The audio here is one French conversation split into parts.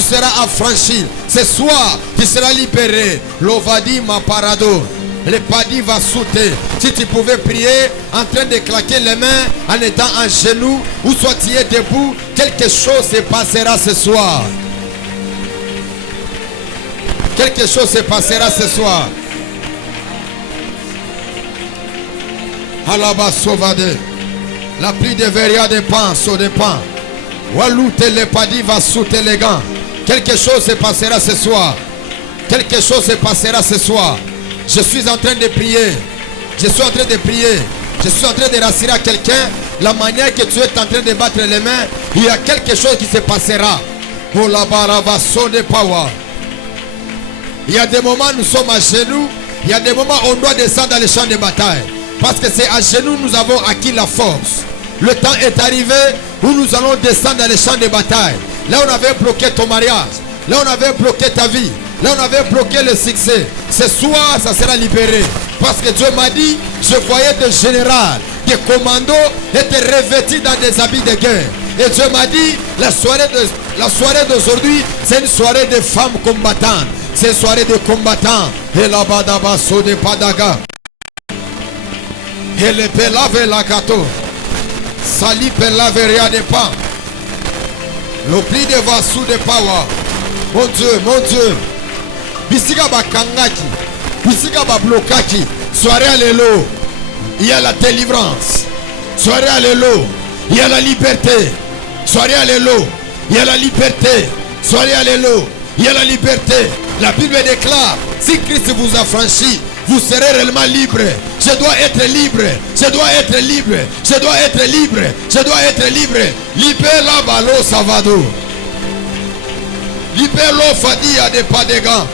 tu seras affranchi. Ce soir, tu seras libéré. L'ovadi ma parado. Le padi va sauter. Si tu pouvais prier en train de claquer les mains, en étant en genoux, ou soit tu es debout, quelque chose se passera ce soir. Quelque chose se passera ce soir. Alaba sauvade. La pluie de veria dépend, so dépend. Walou telepadi va sauter les gants. Quelque chose se passera ce soir. Quelque chose se passera ce soir. Je suis en train de prier. Je suis en train de prier. Je suis en train de rassurer à quelqu'un. La manière que tu es en train de battre les mains, il y a quelque chose qui se passera. Oh la barava sonne power. Il y a des moments où nous sommes à genoux. Il y a des moments où on doit descendre dans les champs de bataille. Parce que c'est à genoux que nous avons acquis la force. Le temps est arrivé où nous allons descendre dans les champs de bataille. Là on avait bloqué ton mariage. Là on avait bloqué ta vie. Là on avait bloqué le succès. Ce soir ça sera libéré. Parce que Dieu m'a dit, je voyais des généraux, des commandos étaient revêtus dans des habits de guerre. Et Dieu m'a dit, la soirée d'aujourd'hui, c'est une soirée de femmes combattantes. C'est une soirée de combattants. Et la badaba so de padaga. Et le pelave la kato. Sali pelave ria de pan. Le pli de vassou de power. Mon Dieu, mon Dieu. Bisiga ba kangaki. Bisiga ba blokaki. Soirée à l'élo. Il y a la délivrance. Soirée à l'élo. Il y a la liberté. Soirée à l'élo. Il y a la liberté. Soirée à l'élo. Il y a la liberté. La Bible déclare, si Christ vous a franchi, vous serez réellement libre. Je dois être libre. Je dois être libre. Je dois être libre. Je dois être libre. Libère la balo savado. Libère l'eau fadia de pas de gants.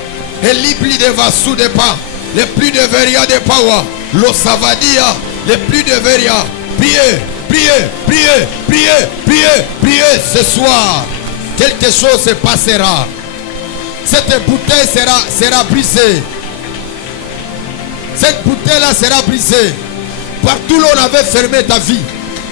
Et libli de vassou de pas. Les plus de veria de power. L'eau savadia. Les plus de veria. Priez, priez, priez, priez, priez, priez ce soir. Quelque chose se passera. Cette bouteille sera brisée. Cette bouteille-là sera brisée. Partout là on avait fermé ta vie.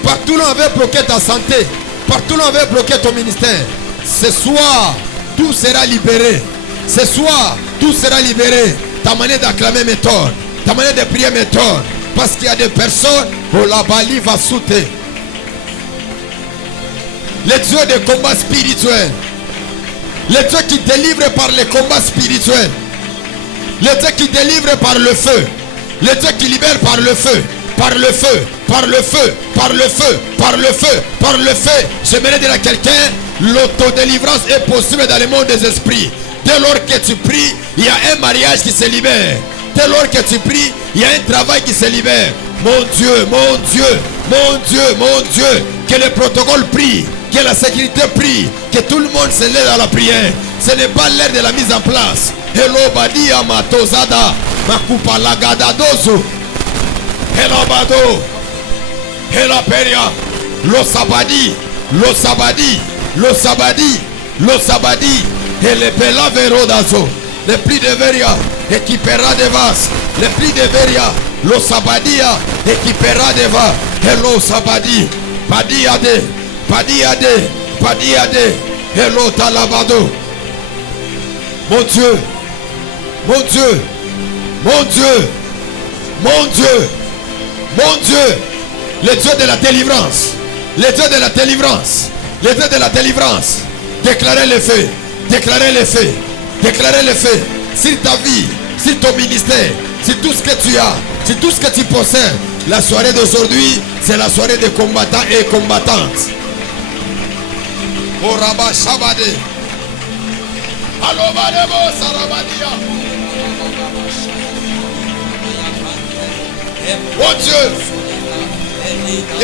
Partout là on avait bloqué ta santé. Partout là on avait bloqué ton ministère. Ce soir, tout sera libéré. Ce soir, tout sera libéré. Ta manière d'acclamer m'étonne. Ta manière de prier m'étonne. Parce qu'il y a des personnes où la Bali va sauter. Les dieux des combats spirituels. Les dieux qui délivrent par les combats spirituels. Les dieux qui délivrent par le feu. Les dieux qui libèrent par le feu. Par le feu. Par le feu. Par le feu. Par le feu. Par le feu. J'aimerais dire à quelqu'un, l'autodélivrance est possible dans le monde des esprits. Dès lors que tu pries, il y a un mariage qui se libère. Dès lors que tu pries, il y a un travail qui se libère. Mon Dieu, mon Dieu, mon Dieu, mon Dieu. Que le protocole prie. Que la sécurité prie, que tout le monde se lève à la prière. Ce n'est pas l'heure de la mise en place. Hello badia matozada, makupa lagadadozo. Hello bado, hello peria, lo sabadi, lo sabadi, lo sabadi, lo sabadi, et le pela verodazo. Le pli de veria, équipera de vas. Le pli de veria, lo sabadia, équipera de vas. Hello sabadi, padiade. Padiade, padiade, hello talabado. Mon Dieu, mon Dieu, mon Dieu, mon Dieu, mon Dieu, le Dieu de la délivrance, le Dieu de la délivrance, le Dieu de la délivrance. Déclarez le feu, déclarez le feu, déclarez le feu sur ta vie, sur ton ministère, sur tout ce que tu as, sur tout ce que tu possèdes. La soirée d'aujourd'hui, c'est la soirée des combattants et combattantes. Oh Rabba Shabade. Allo Badebo Sarabadia. Oh Dieu.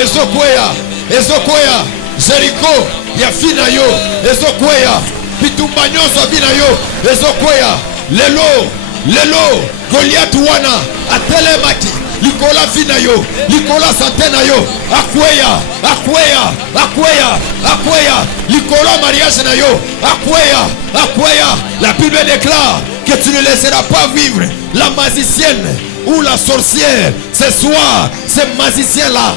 Ezokwea. Ezokwea. Jericho. Yafina yo. Ezokwea. Pitumbanyo Sabina yo. Ezokwea. Lelo. Lelo. Goliath wana. Atelemaki. Likola finayo, Likola santenayo, akweya, akweya, akweya, akweya, Likola mariage nayo, akweya, akweya. La Bible déclare que tu ne laisseras pas vivre la magicienne ou la sorcière. Ce soir, ces magiciens-là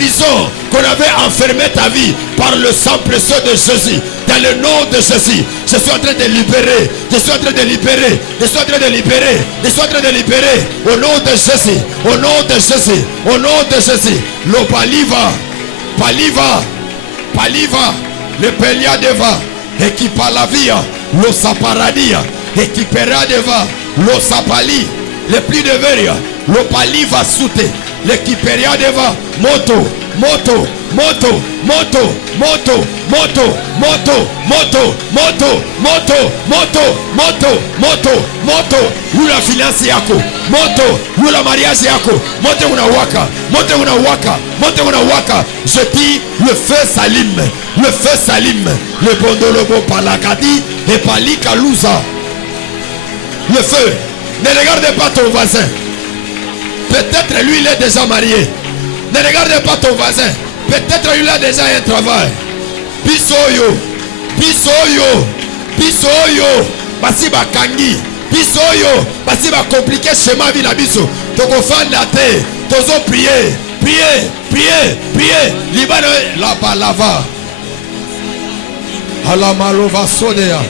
prison qu'on avait enfermé ta vie par le sang précieux de Jésus. Dans le nom de Jésus, je suis en train de libérer. Je suis en train de libérer. Je suis en train de libérer. Je suis en train de libérer. Au nom de Jésus. Au nom de Jésus. Au nom de Jésus. Le paliva. Paliva. Paliva. Le pelia deva. Et qui par la vie. Lo saparadia. Et qui pera deva. Lo sapali. Le plus de veria. Lo paliva soute. Le qui peria deva. Moto. Moto. Moto, moto, moto, moto, moto, moto, moto, moto, moto, moto, moto, moto. Lula finance yako, moto, lula mariage yako, moto unawaka, moto unawaka, moto unawaka. Je dis le feu s'allume, le feu s'allume. Le bondolobo palakadi et palika lusa. Le feu. Ne regarde pas ton voisin. Peut-être lui il est déjà marié. Ne regarde pas ton voisin. Peut-être il a déjà un travail. Bisoyo, bisoyo, bisoyo. Basi ba kangi, bisoyo. Basi ba compliqué schéma vie la biso. Toko fan la terre, tozo prier, prier, prier, prier. Libano la balava. Ala malova sodea.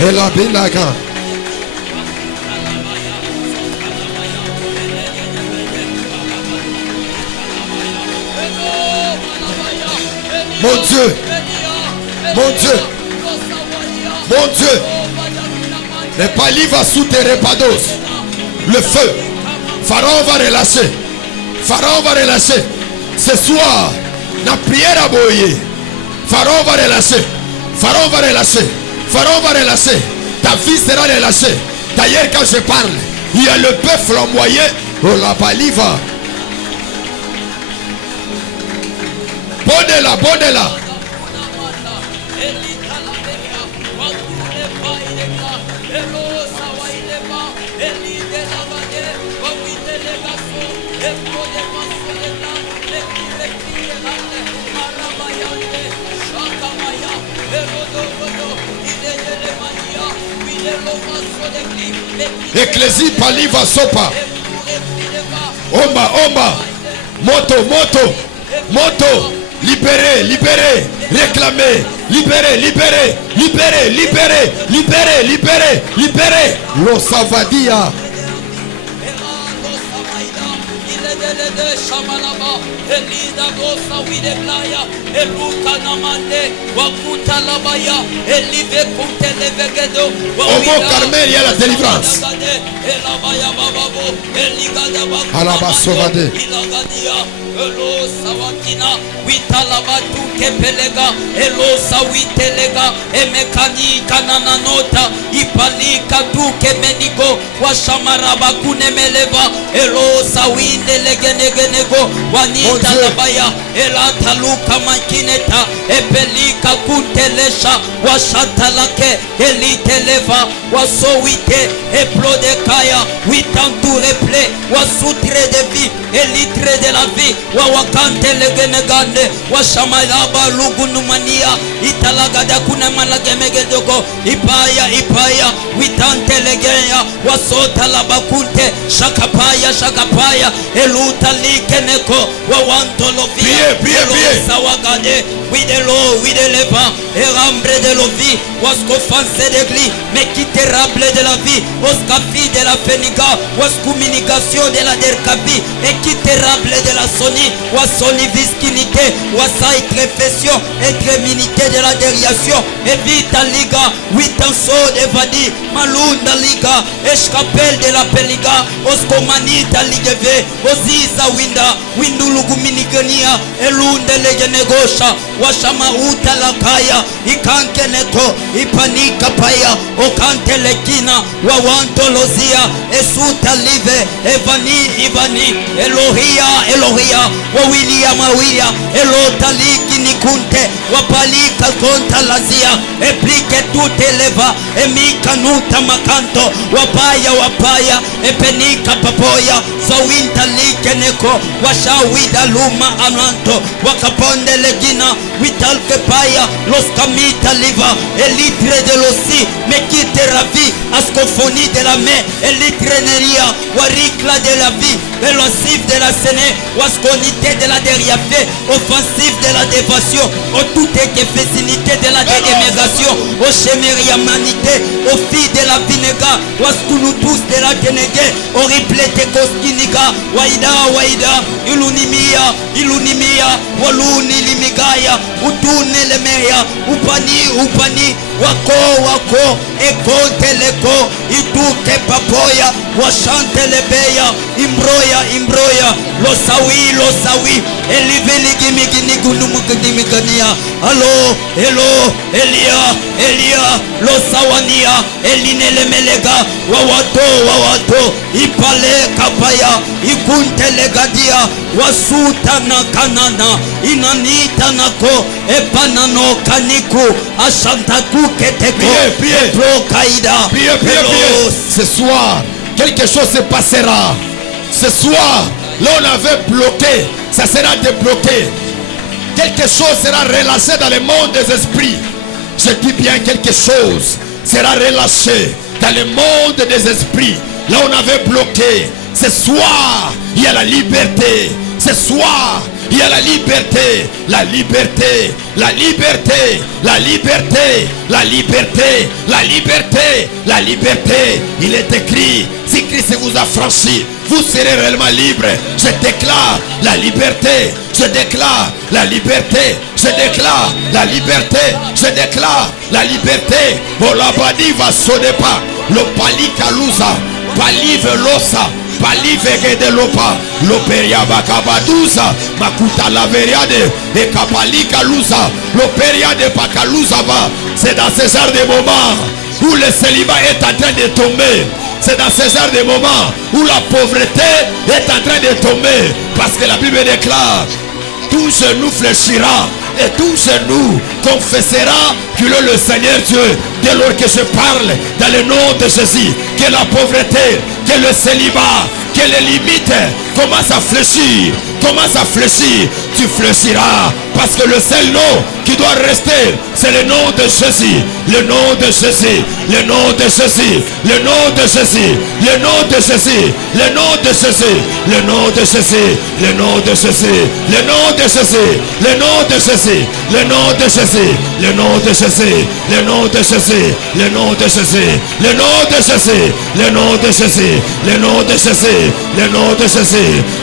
Et la binaga. Mon Dieu, mon Dieu, mon Dieu, les palis va sous tes repados. Le feu, Pharaon va relâcher. Pharaon va relâcher. Ce soir, la prière à boyer. Pharaon va relâcher. Pharaon va relâcher. Pharaon va relâcher. Ta vie sera relâchée. D'ailleurs, quand je parle, il y a le peuple flamboyé. Oh la paliva. Bondela, bondela. Ecclésie paliva sopa. Omba, omba. Moto, moto, moto. Libérez, libérez, réclamez, libérez, libérez, libérez, libérez, libérez, libérez, libérez. Lo savadia. Elida gosa wide playa, eluka namande, wakuta labaya, elive kunte levegedo. Au mot Carmel, il y a la délivrance. Elabaya bababo, eligada bakuta. Alabasovade. Ilagadia, elo sawakina, witalabatu kepelega, elo sawitelega, emekani kanana nota, ipalika tu kemenigo, washamaraba kunemeleva, elo sawinde legenegenego, wani. Talabaya elataluka makineta epelika kuntelesha washatalake eliteleva wasowite eplodekaya witantureple wasutre de vie elitre de la vie wawakantelegenegande washamalaba lugunumania italagada kuna malagemegedoko ipaya ipaya witantelegeya wasotalabakunte shakapaya shakapaya elutalikeneko priez, priez, priez. Sawagade, oui de l'eau, oui de l'épa, et rambre de l'ovi, wascofancé de gli, mais qui terrible de la vie, wascafi de la féniga, wascommunication de la dercapi, et qui terrible de la soni, wasoni visquinité, wasai tréfession, et tréminité de la dériation, et vita liga, huitanso de vadi, malunda liga, escapel de la peliga, oscomanita ligeve, osiza winda, winduluguminigania, elunde legenegosha, washama uta lakaya, ikankeneto, ipanika paya, okante lekina, wawantolozia, esuta live, evani, ivani, Elohia, Elohia, wawilia mawia, elotalikini Epenikunte, Wapalika Konta Lazia, Eplike Tuteleva, Emikanuta Makanto, Wapaya, Epenika Papoya, Zawinta Likeneko, Washawida Luma Ananto, Wakaponde Legina, Witalke Paya, Los Camita Liva, Elitre de Losi, Mekite Ravi, Ascophonie de la main, Elitreneria, Warikla de la vie, Elosif de la Séné, Wasconité de la Dériafé, Offensif de la dévotion, au tout équipécinité de la dénémégation, au Chéméria Manité, au filles de la Vinéga, Waskunutus de la Kenégué, au Riplete Koskiniga, Waida, Ilunimia, Waluni Limigaya, Utune Lemeya, Upani, Wako, Ekonteleko, Ituke Papoya, Washante Lebeya, Imbroya, Losawi, Eliveligimiginigunumugimigania, Hello, Elia, Losawania, Elinelemelega, Wawato, Ipale Kapaya, Ikuntelegadia, Wasutana Kanana, Inanita Nako, Epanano Kaniku, Ashantaku Keteko, Priez. Ce soir, quelque chose se passera. Ce soir, là on avait bloqué, ça sera débloqué. Quelque chose sera relâché dans le monde des esprits. Je dis bien quelque chose sera relâché dans le monde des esprits. Là on avait bloqué. Ce soir, il y a la liberté. Ce soir, il y a la liberté. Il est écrit, si Christ vous a franchi, vous serez réellement libre. Je déclare la liberté. Je déclare la liberté. Bolabadi va sonner pas. Le palikalusa, palive losa. Palive de lopa, l'operia bakabadusa, makuta la veriade, et kapalika lusa, l'operia de pakalusa va. C'est dans ce genre de moments où le célibat est en train de tomber. C'est dans ce genre de moments où la pauvreté est en train de tomber. Parce que la Bible déclare, tout genou fléchira et tout genou confessera qu'il est le Seigneur Dieu. Dès lors que je parle dans le nom de Jésus, que la pauvreté, que le célibat, que les limites commencent à fléchir, tu fléchiras. Parce que le seul nom qui doit rester, c'est le nom de Jésus. Le nom de Jésus.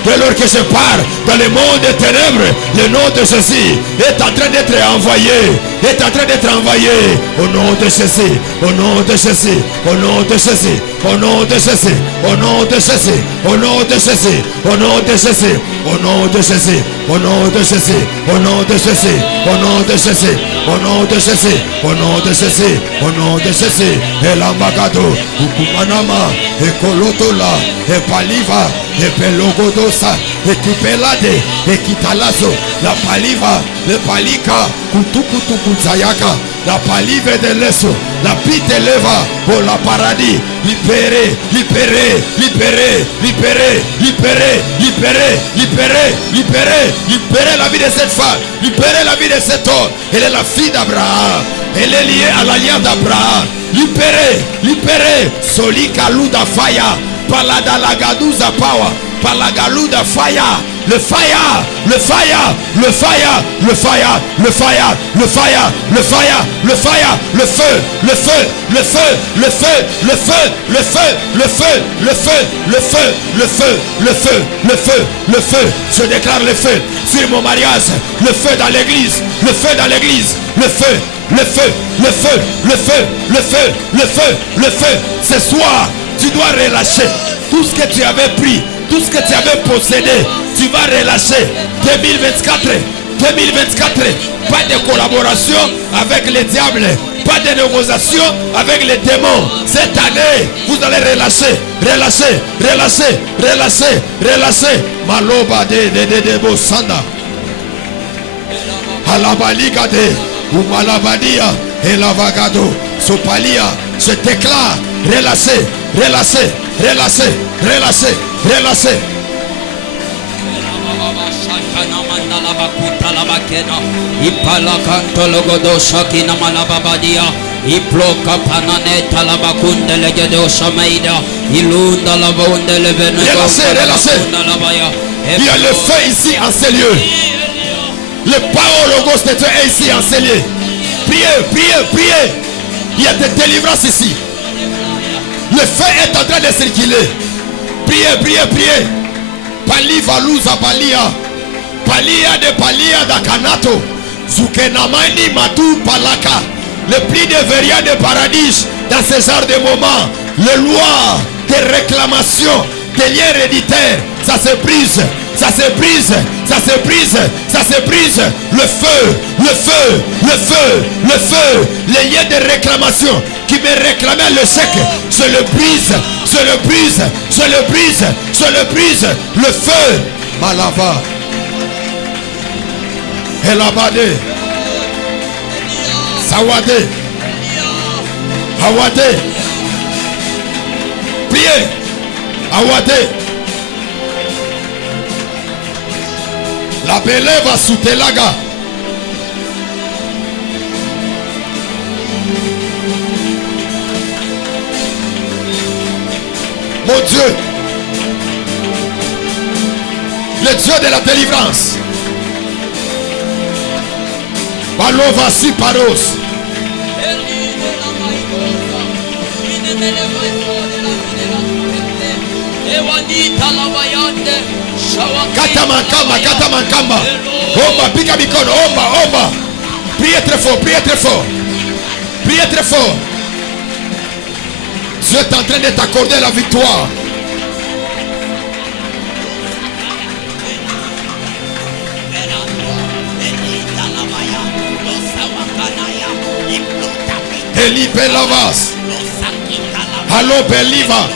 Dès lors que je pars dans le monde des ténèbres, le nom de Jésus est en train d'être envoyé. Au nom de Jésus. Elambagado, Ukumanama, Ekolotola, Epaliva, Epelogodosa, Ekipelade, Ekitalazo, la Paliva, le Palika, Kutukutukuzayaka, la Palive de l'Esso, la Pite Leva, oh la paradis, libéré la vie de cette femme, libérez la vie de cet homme. Elle est la fille d'Abraham, elle est liée à l'alliance d'Abraham. Libéré, Solikaluda Fire, Paladalagaduza Power, Palagaluda Fire. Le fire. Je déclare le feu sur mon mariage, le feu dans l'église, le feu. Ce soir, tu dois relâcher tout ce que tu avais pris, tout ce que tu avais possédé. Tu vas relâcher. 2024, pas de collaboration avec les diables, pas de négociation avec les démons. Cette année, vous allez relâcher. Maloba de Bosanda. Alabaligade, Umalabadia, Elavagado, Sopalia, je déclare, relâchez, relâchez, relâchez, relâchez, relâchez. Relâchez, relâchez. Il y a le feu ici en ces lieux. Le parologos de Dieu est ici en ces lieux. Priez, priez, priez. Il y a des délivrances ici. Le feu est en train de circuler. Priez, priez, priez. Pali valuza balia. Palia de palia da kanato. Zukenamani matu palaka. Le pli de veria de paradis. Dans ce genre de moments, le loi de réclamation des liens héréditaires, ça se brise. Ça se brise, ça se brise, ça se brise. Le feu, le feu, le feu, le feu. Les liens de réclamation qui me réclamaient le chèque, je le brise, je le brise, je le brise, je le brise. Le feu, Malava, Elabade, Sawade, Awade. Priez, Awade. La beleva sutelaga. Mon Dieu, le Dieu de la délivrance. Balova Siparos. Katamankamba, Katamankamba. Omba, pica mikono, omba, omba. Priez très fort, priez très fort. Priez très fort. Dieu est en train de t'accorder la victoire. Eli Belavas. Allo Beliva.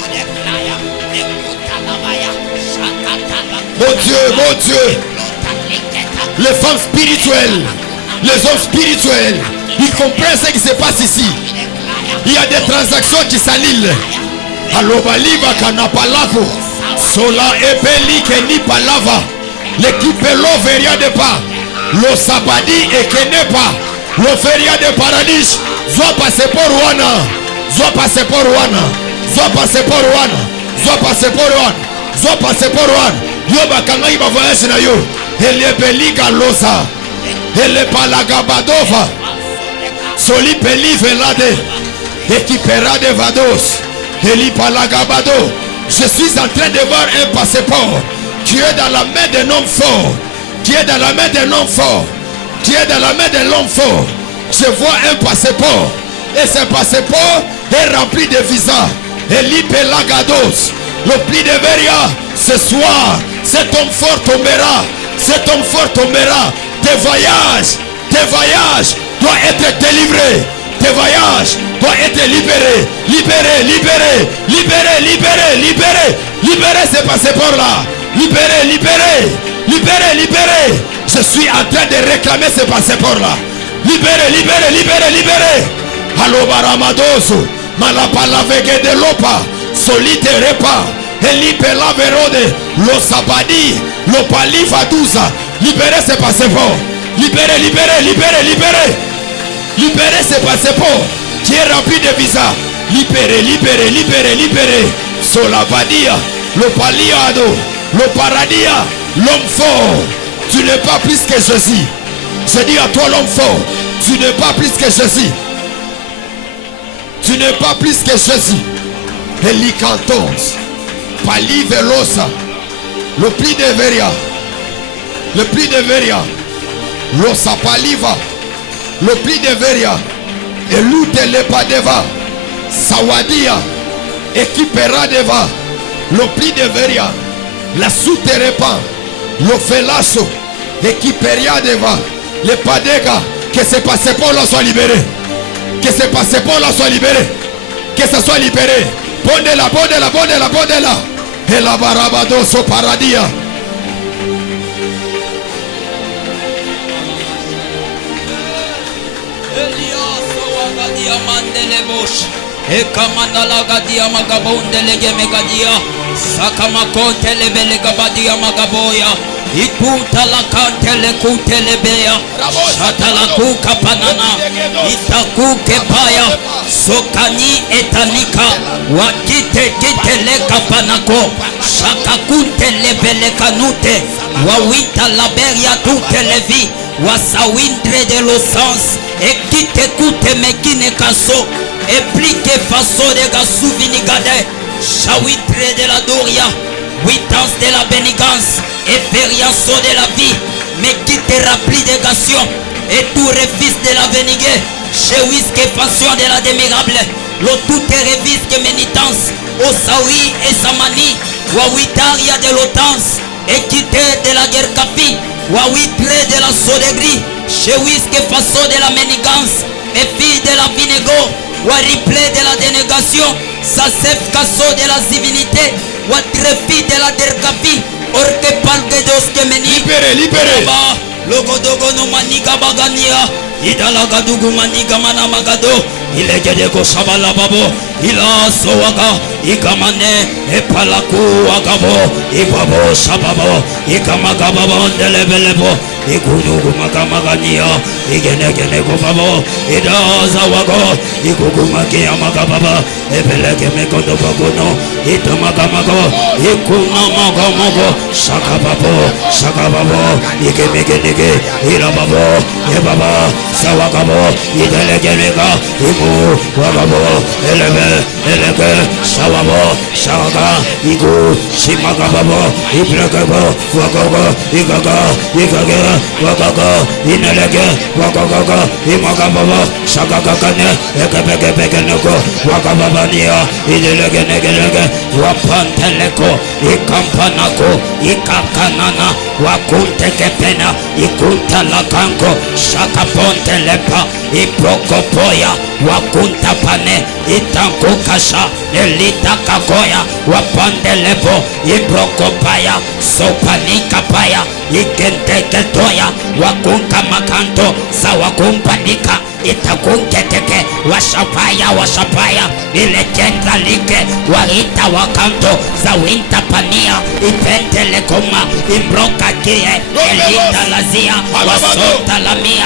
Mon Dieu, mon Dieu. Les femmes spirituelles, les hommes spirituels, ils comprennent ce qui se passe ici. Il y a des transactions qui s'annulent. Allo Baliva Kanapalavo. Sola Ebeli Keni Palava. L'équipe l'eau veria de pas. Lo Sabadi et Kenepa. Lo feria de paradis. Zoa passeport Rwanda. Zoa passeport Rwanda. Zoa passeport Rwanda. Zoa passeport Rwanda. Zoa passeport Rwanda. Yo bakanga iba voyage na yo. Ele beliga losa. Ele palagabadova. Soli peli velade. Équipera de vados. Eli palagabado. Je suis en train de voir un passeport. Tu es dans la main d'un homme fort. Tu es dans la main d'un homme fort. Tu es dans la main d'un homme fort. Je vois un passeport. Et ce passeport est rempli de visas. Eli pelagados. Le pli de Veria. Ce soir, cet homme fort tombera. Cet homme fort tombera. Tes voyages doivent être délivrés. Tes voyages doivent être libérés. Libérés, libérés, libérés, libérés, libérés. Libérez ce passeport-là. Libérez, libérez, libérez, libérez. Je suis en train de réclamer ce passeport-là. Libérez, libérez, libérez, libérez. Allo baramadoso. Malapala vege de lopa. Solite repa. Elipe la verode. Lo sabadi. Lo palifadusa. Libérez ce passeport. Libérez, libérez, libérez, libérez. Libérez ce passeport qui est rempli de visas. Libérez, libérez, libérez, libérez. Solabadia. Le paliado. Le paradia. L'homme fort. Tu n'es pas plus que Jésus. Je dis à toi l'homme fort. Tu n'es pas plus que Jésus. Tu n'es pas plus que Jésus. Helicantons. Pali velosa. Le pli de Veria. Le pli de Veria. Losa paliva. Le pli de Veria. Et l'ute lepadeva. Sawadia. Équipera deva. Le pli de Veria. La souterepa. Le felasso. Équiperia deva. Le padega. Que ce passeport-là soit libéré. Que ce passeport-là soit libéré. Que ça soit libéré. Bondela, bondela, bondela, bondela. Et la barabadoso paradia. gadia mandele bosh. Ekamandala gadia magabondele gemegadia. Sakamakonte lebele gabadia magaboya. Ikuta la kantele kutele beya. Shatala kuka panana. Itakuke paya. Sokani etanika. Wakite kitele kapanako. Shakakunte lebele kanute. Wawita la beria tute levi. Wasawindre de l'osens. Ekite kute mekine kaso. Eplike faso de gasuvini gade. Shawindre de la doria. Witance de la bénigance. Expérience de la vie. Mais qui te remplit de gassion. Et tout refuse de la véniguer. Chez Whisky fassion de la démirable. Le tout est revise que ménitence. Au Saoui et Samani. Wawitaria de l'otance. Équité de la guerre capi. Wawitre de la sodegri. Chez Whisky façon de la ménigance. Et fille de la vinégo. Wariplé de la dénégation. Sasef casso de la divinité. Watrefi de la dercapi. Orque palgue dos que meni. Libéré, libéré. Logo dogo no maniga bagania. Idala gadugu maniga mana magado. Ilegede ko shabala babo. Ila soaga. Ikamane. Epalaku agabo. Ibabo shababo. Ikamagababo ndelebelebo. Ikunugu magamagania. Igene ko babo. Ida zawago. Ikugu magia magababa. Ebelege mekodo bagono. Itamagamago. Ikuna magamogo. Shakababo. Ikemege. Irababo. Ebaba. Sawagabo. Idelegenega. Imu. Wagabo. Elege. Sawabo. Shawaga. Igu. Shimagababo. Ibregabo. Wagago. Igage. Wagago. Inelege. Wagago. Imagababo. Shagagagane. Egebegebegenego. Wagababania. Idelegenege. Wapanteleko. Ikampanako. Ikakanana. Wakuntekepena. Ikuntalakanko. Shakapontelepa. Iprokopoya. Wakuntapane. Itankukasha. Elitakakoya. Wapandelebo. Iprokopaya. Sopanikapaya. Ikenteketoya. Wakunkamakanto. Sawakumpanika. Itakunketeke. Washapaya. Ilekentralike. Warita wakanto. Zawinta pania. Ipentelekoma. Imbroka kie. Elita lazia. Wasota lamia.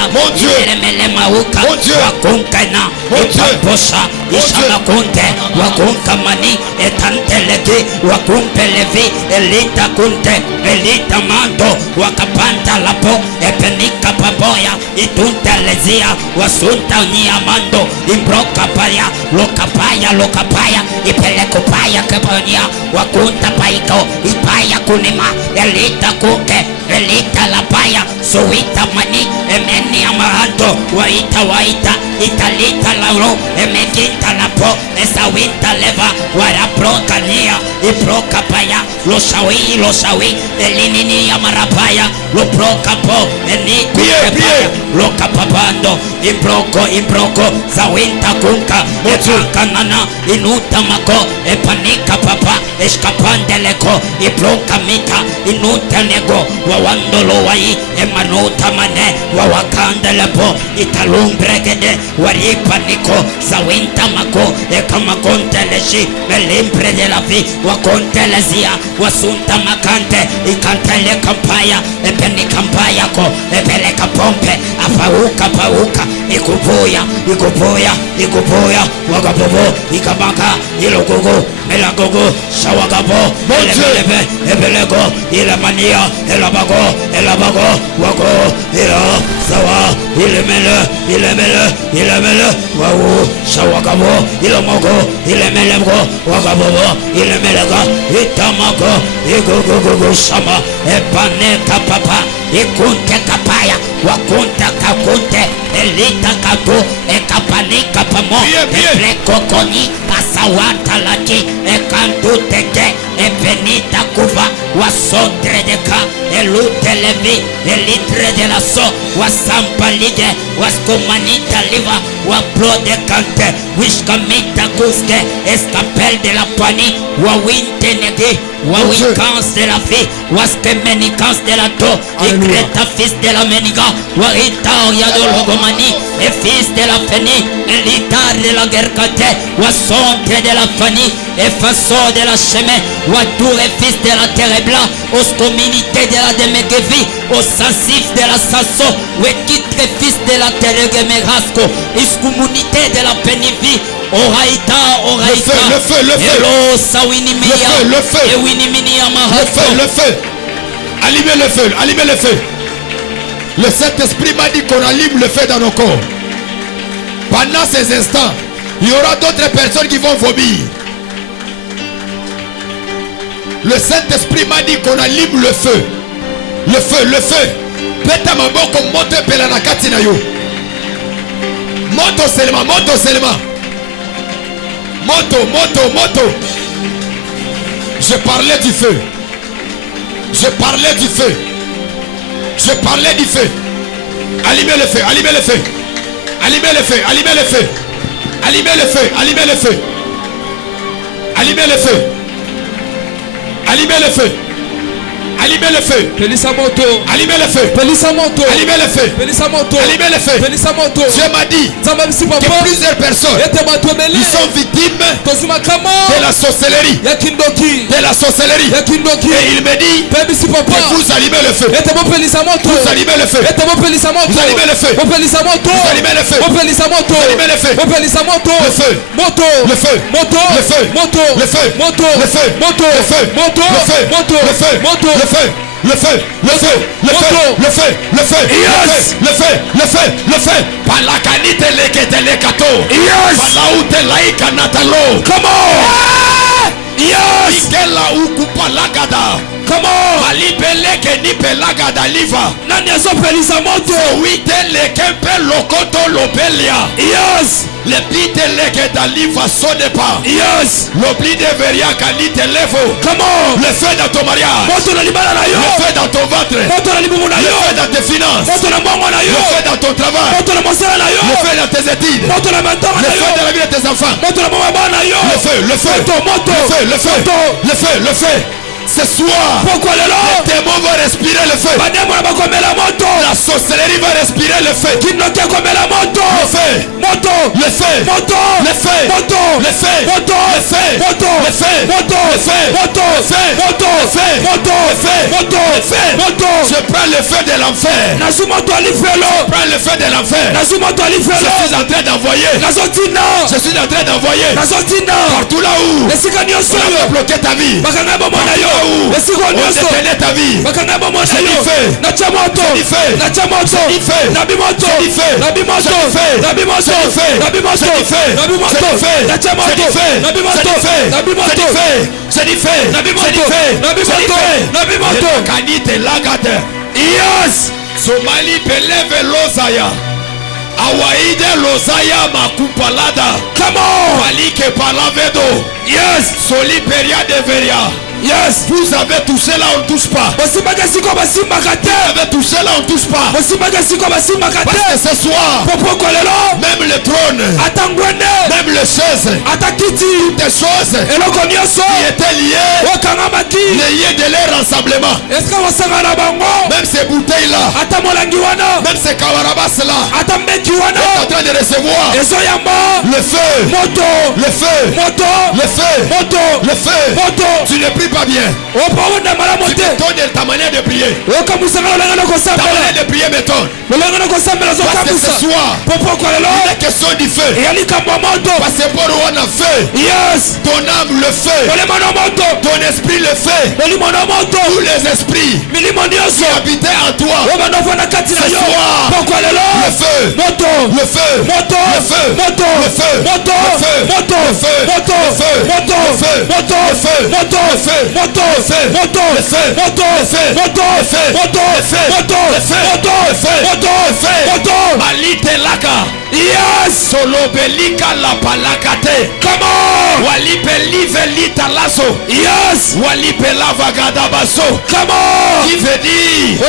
Ilemele mauka. Wakunkana. Itamposha. Ishamakunte. Wakunkamani. Etanteleki. Wakumpelevi. Elita kunte. Elita mando. Wakapanta lapo. Epenika paboya. Ituntelezia. Wasunta niamando. Imbroka paya. Lokapaya. Ipelekopaya kaponia. Wakunta paiko. Ipaya kunima. Elita kuke. Elita lapaya. Suita mani. Emeni amaranto. Waita. Italita lauro. Emekinta lapo. Esawita leva. Waraproka nia. Iproka paya. Lo shawi. Elinini amarapaya. Lo proka po. Eni kupepaya. Lo kapapando. Imbroko. Zawinta kunka. Epakanana. Inuta mako. Epanika papa. Eskapandeleko. Iproka mita. Inuta nego. Wawandolo wai. Emanuta mane. Wawakandelepo. Italumbregede. Waripaniko. Zawinta mako. Ekamakonteleshi. Melimpre de la vie. Wakontelezia. Wasunta makante. Ikantele kampaya. Epeni kampaya ko. Epeleka pompe. Apauka. Ikupoya. Wagabobo. Ikamaka. Ilogogo. Melagogo. Shawagabo. Elebelebe. Ebelego. Ilemania. Elabago. Wago. Ila. Sawa. Ilemele. Wawu. Shawagabo. Ilomogo. Ilemelego. Wagabobo. Ilemelega. Itamako. Igogogo. Shama. Epaneka papa. Ikunte kapaya. Wakunta kakunte. Elita kato. Ekapanika pamo. Eplekokoni. Asawata laki. Ekantuteke. Epenita kuva. Wasondre deka. Elutelevi. Elitre de la so. Wasampalide. Waskomanita liva. Waplode kante. Wishkamita kuske. Escapel de la pani. Wawinte negi. Wawikans de la vie. Waskemenikans de la to. Ikreta fils de la meniga. Waska, Waritaria de Logomani, et fils de la Fénie, et l'itar de la Gerkate, Wasonte de la Fani, et façon de la chemin, Wadour et fils de la Terebla, aux communautés de la Demegevi, aux sensifs de la Sasso, Wekitre fils de la Teregemerasco, is communauté de la Pénivi, Oraïta, Oraïta, le feu, le feu, Hello, Sawinimiya, le feu, et Winimiya Mahasko. le feu, allumez le feu, allumez le feu. Le Saint-Esprit m'a dit qu'on allume le feu dans nos corps. Pendant ces instants, il y aura d'autres personnes qui vont vomir. Le Saint-Esprit m'a dit qu'on allume le feu. Le feu, le feu. Peta maboko moto pelana katina yo. Moto seulement, moto seulement. Moto, moto, moto. Je parlais du feu. Je parlais du feu. Je parlais du feu. Allumez le feu, allumez le feu. Allumez le feu, allumez le feu. Allumez le feu, allumez le feu. Allumez le feu. Allumez le feu. Allumez le feu. Pelisa moto. Allumez le feu. Pelisa moto. Allumez le feu. Pelisa moto. Allumez le feu. Pelisa moto. Dieu m'a dit que plusieurs personnes ils sont victimes de la sorcellerie. De la sorcellerie. Et il me dit que vous allumez le feu. Vous allumez le feu. Vous allumez le feu. Vous allumez le feu. Vous allumez le feu. Le feu. Moto. Le feu. Moto. Le feu. Moto. Le feu. Moto. Le feu. Moto. Le feu. Moto. Le feu. Moto. Le feu. Moto. Le feu. Le feu. Le feu. Le feu. Le feu. Le feu. Yes. Le feu. Le feu. Le feu. Palakanite lekete lekato. Yes. Palaute laika natalo. Come on. Yes. Ikela ukupalagada. Come on. Malipeleke nipelagada liva. Nani azopelisa moto. Uitele kempe lokoto lobelia. Yes. Le pite leke daliva sonne pas. Yes. L'oubli de veria kanite levo. Come on. Le feu dans ton mariage. Moto na libala na yo. Le feu dans ton ventre. Moto na libumu na Le yo. feu dans tes finances. Moto na mbongo na Le yo. feu dans ton travail. Moto na mosala na yo. Le feu dans tes études. Moto na mentora Le na feu yo. dans la vie de tes enfants. Moto na mama na yo. Le feu, le feu. Moto. Le feu, le feu. Moto. Le feu, le feu. Ce soir, Pourquoi lelo? les démons vont respirer le feu. Bademo na bakomela moto. La sorcellerie va respirer le feu. Kinote komela moto. Le feu. Moto. Le feu. Moto. Le feu. Moto. Le feu. Moto. Le feu. Moto. Le feu. Moto. Le feu. Moto. Le feu. Moto. Le feu. Moto. Le feu. Moto. Le feu. Moto. Je prends le feu de l'enfer. Nazu moto alifelo. Je prends le feu de l'enfer. Nazu moto Je alifelo. suis en train d'envoyer. Nazotina. Je suis en train d'envoyer. Nazotina. Partout là où Esika nyonso. on a bloqué ta vie. Bakanga bomo na yo. Où Esika on nyonso. détenait ta vie. Bakanga bomo na C'est yo. du feu. Nacha moto. C'est du feu. Nacha moto. C'est du feu. Nabi moto. C'est du feu. Nabi moto. C'est du feu. Nabi moto. C'est du feu. Nabi moto. C'est du feu. Nabi moto. C'est du feu. Nacha C'est moto. du feu. Nabi C'est moto. du feu. Nabi C'est moto. du feu. C'est du feu. Nabi C'est du moto. feu. Nabi C'est du moto. feu. Nabi moto. Kanite lagate. Yes. Somali peleve lozaya. Awaide lozaya makupalada. Come on. Palike palavedo. Yes. Soli peria de veria. Yes. Vous avez touché là, on ne touche pas. Bosimbaka siko basimbaka te. Vous avez touché là, on ne touche pas. Bosimbaka siko basimbaka Parce que te. ce soir, Popo lelo. même le trône, Ata ngwende. même les choses, Ata kiti. des choses Eloko nyonso. qui étaient liées, Okangamaki. liées de leur rassemblement. Est-ce que wasanga na bango? Même ces bouteilles-là, Ata molangi wana. même ces kawarabas-là, Ata mbeki sont wana. en train de recevoir Ezo yamba. le feu, Moto. le feu, Moto. le feu, Moto. le feu. Moto. Tu ne pries pas bien. Opawona malamu Tu te. m'étonnes ta manière de prier. Okamusanga lolanga na Ta kosambela. manière de prier m'étonne. Lolanga na kosambela zo Parce que kamusa. ce soir, Popo lelo. il est question du feu. Eyali kambo moto. Parce que pour on a feu, Yes. ton âme le feu, Olimo no moto. ton esprit le feu, Olimo no moto. tous les esprits Milimo qui nyonso. habitaient en toi, Obanofa na kati na Ce yo. soir, Poko lelo. le feu, Moto. le feu, Moto. le feu, Moto. le feu, Moto. le feu, Moto. le feu, Moto. le feu, Moto. le feu, Moto. le feu, Moto. le feu, Moto. le feu, Moto. le feu, Moto. le feu, Moto. le feu, Moto. le feu, Moto. le feu, Moto. le feu, Moto. le feu, Moto. Malite laka, Yes. Solobelika la palakate. Come on. Walipe live lita lasso. Yes. Walipe lava gadabaso. Come on. Qui veut dire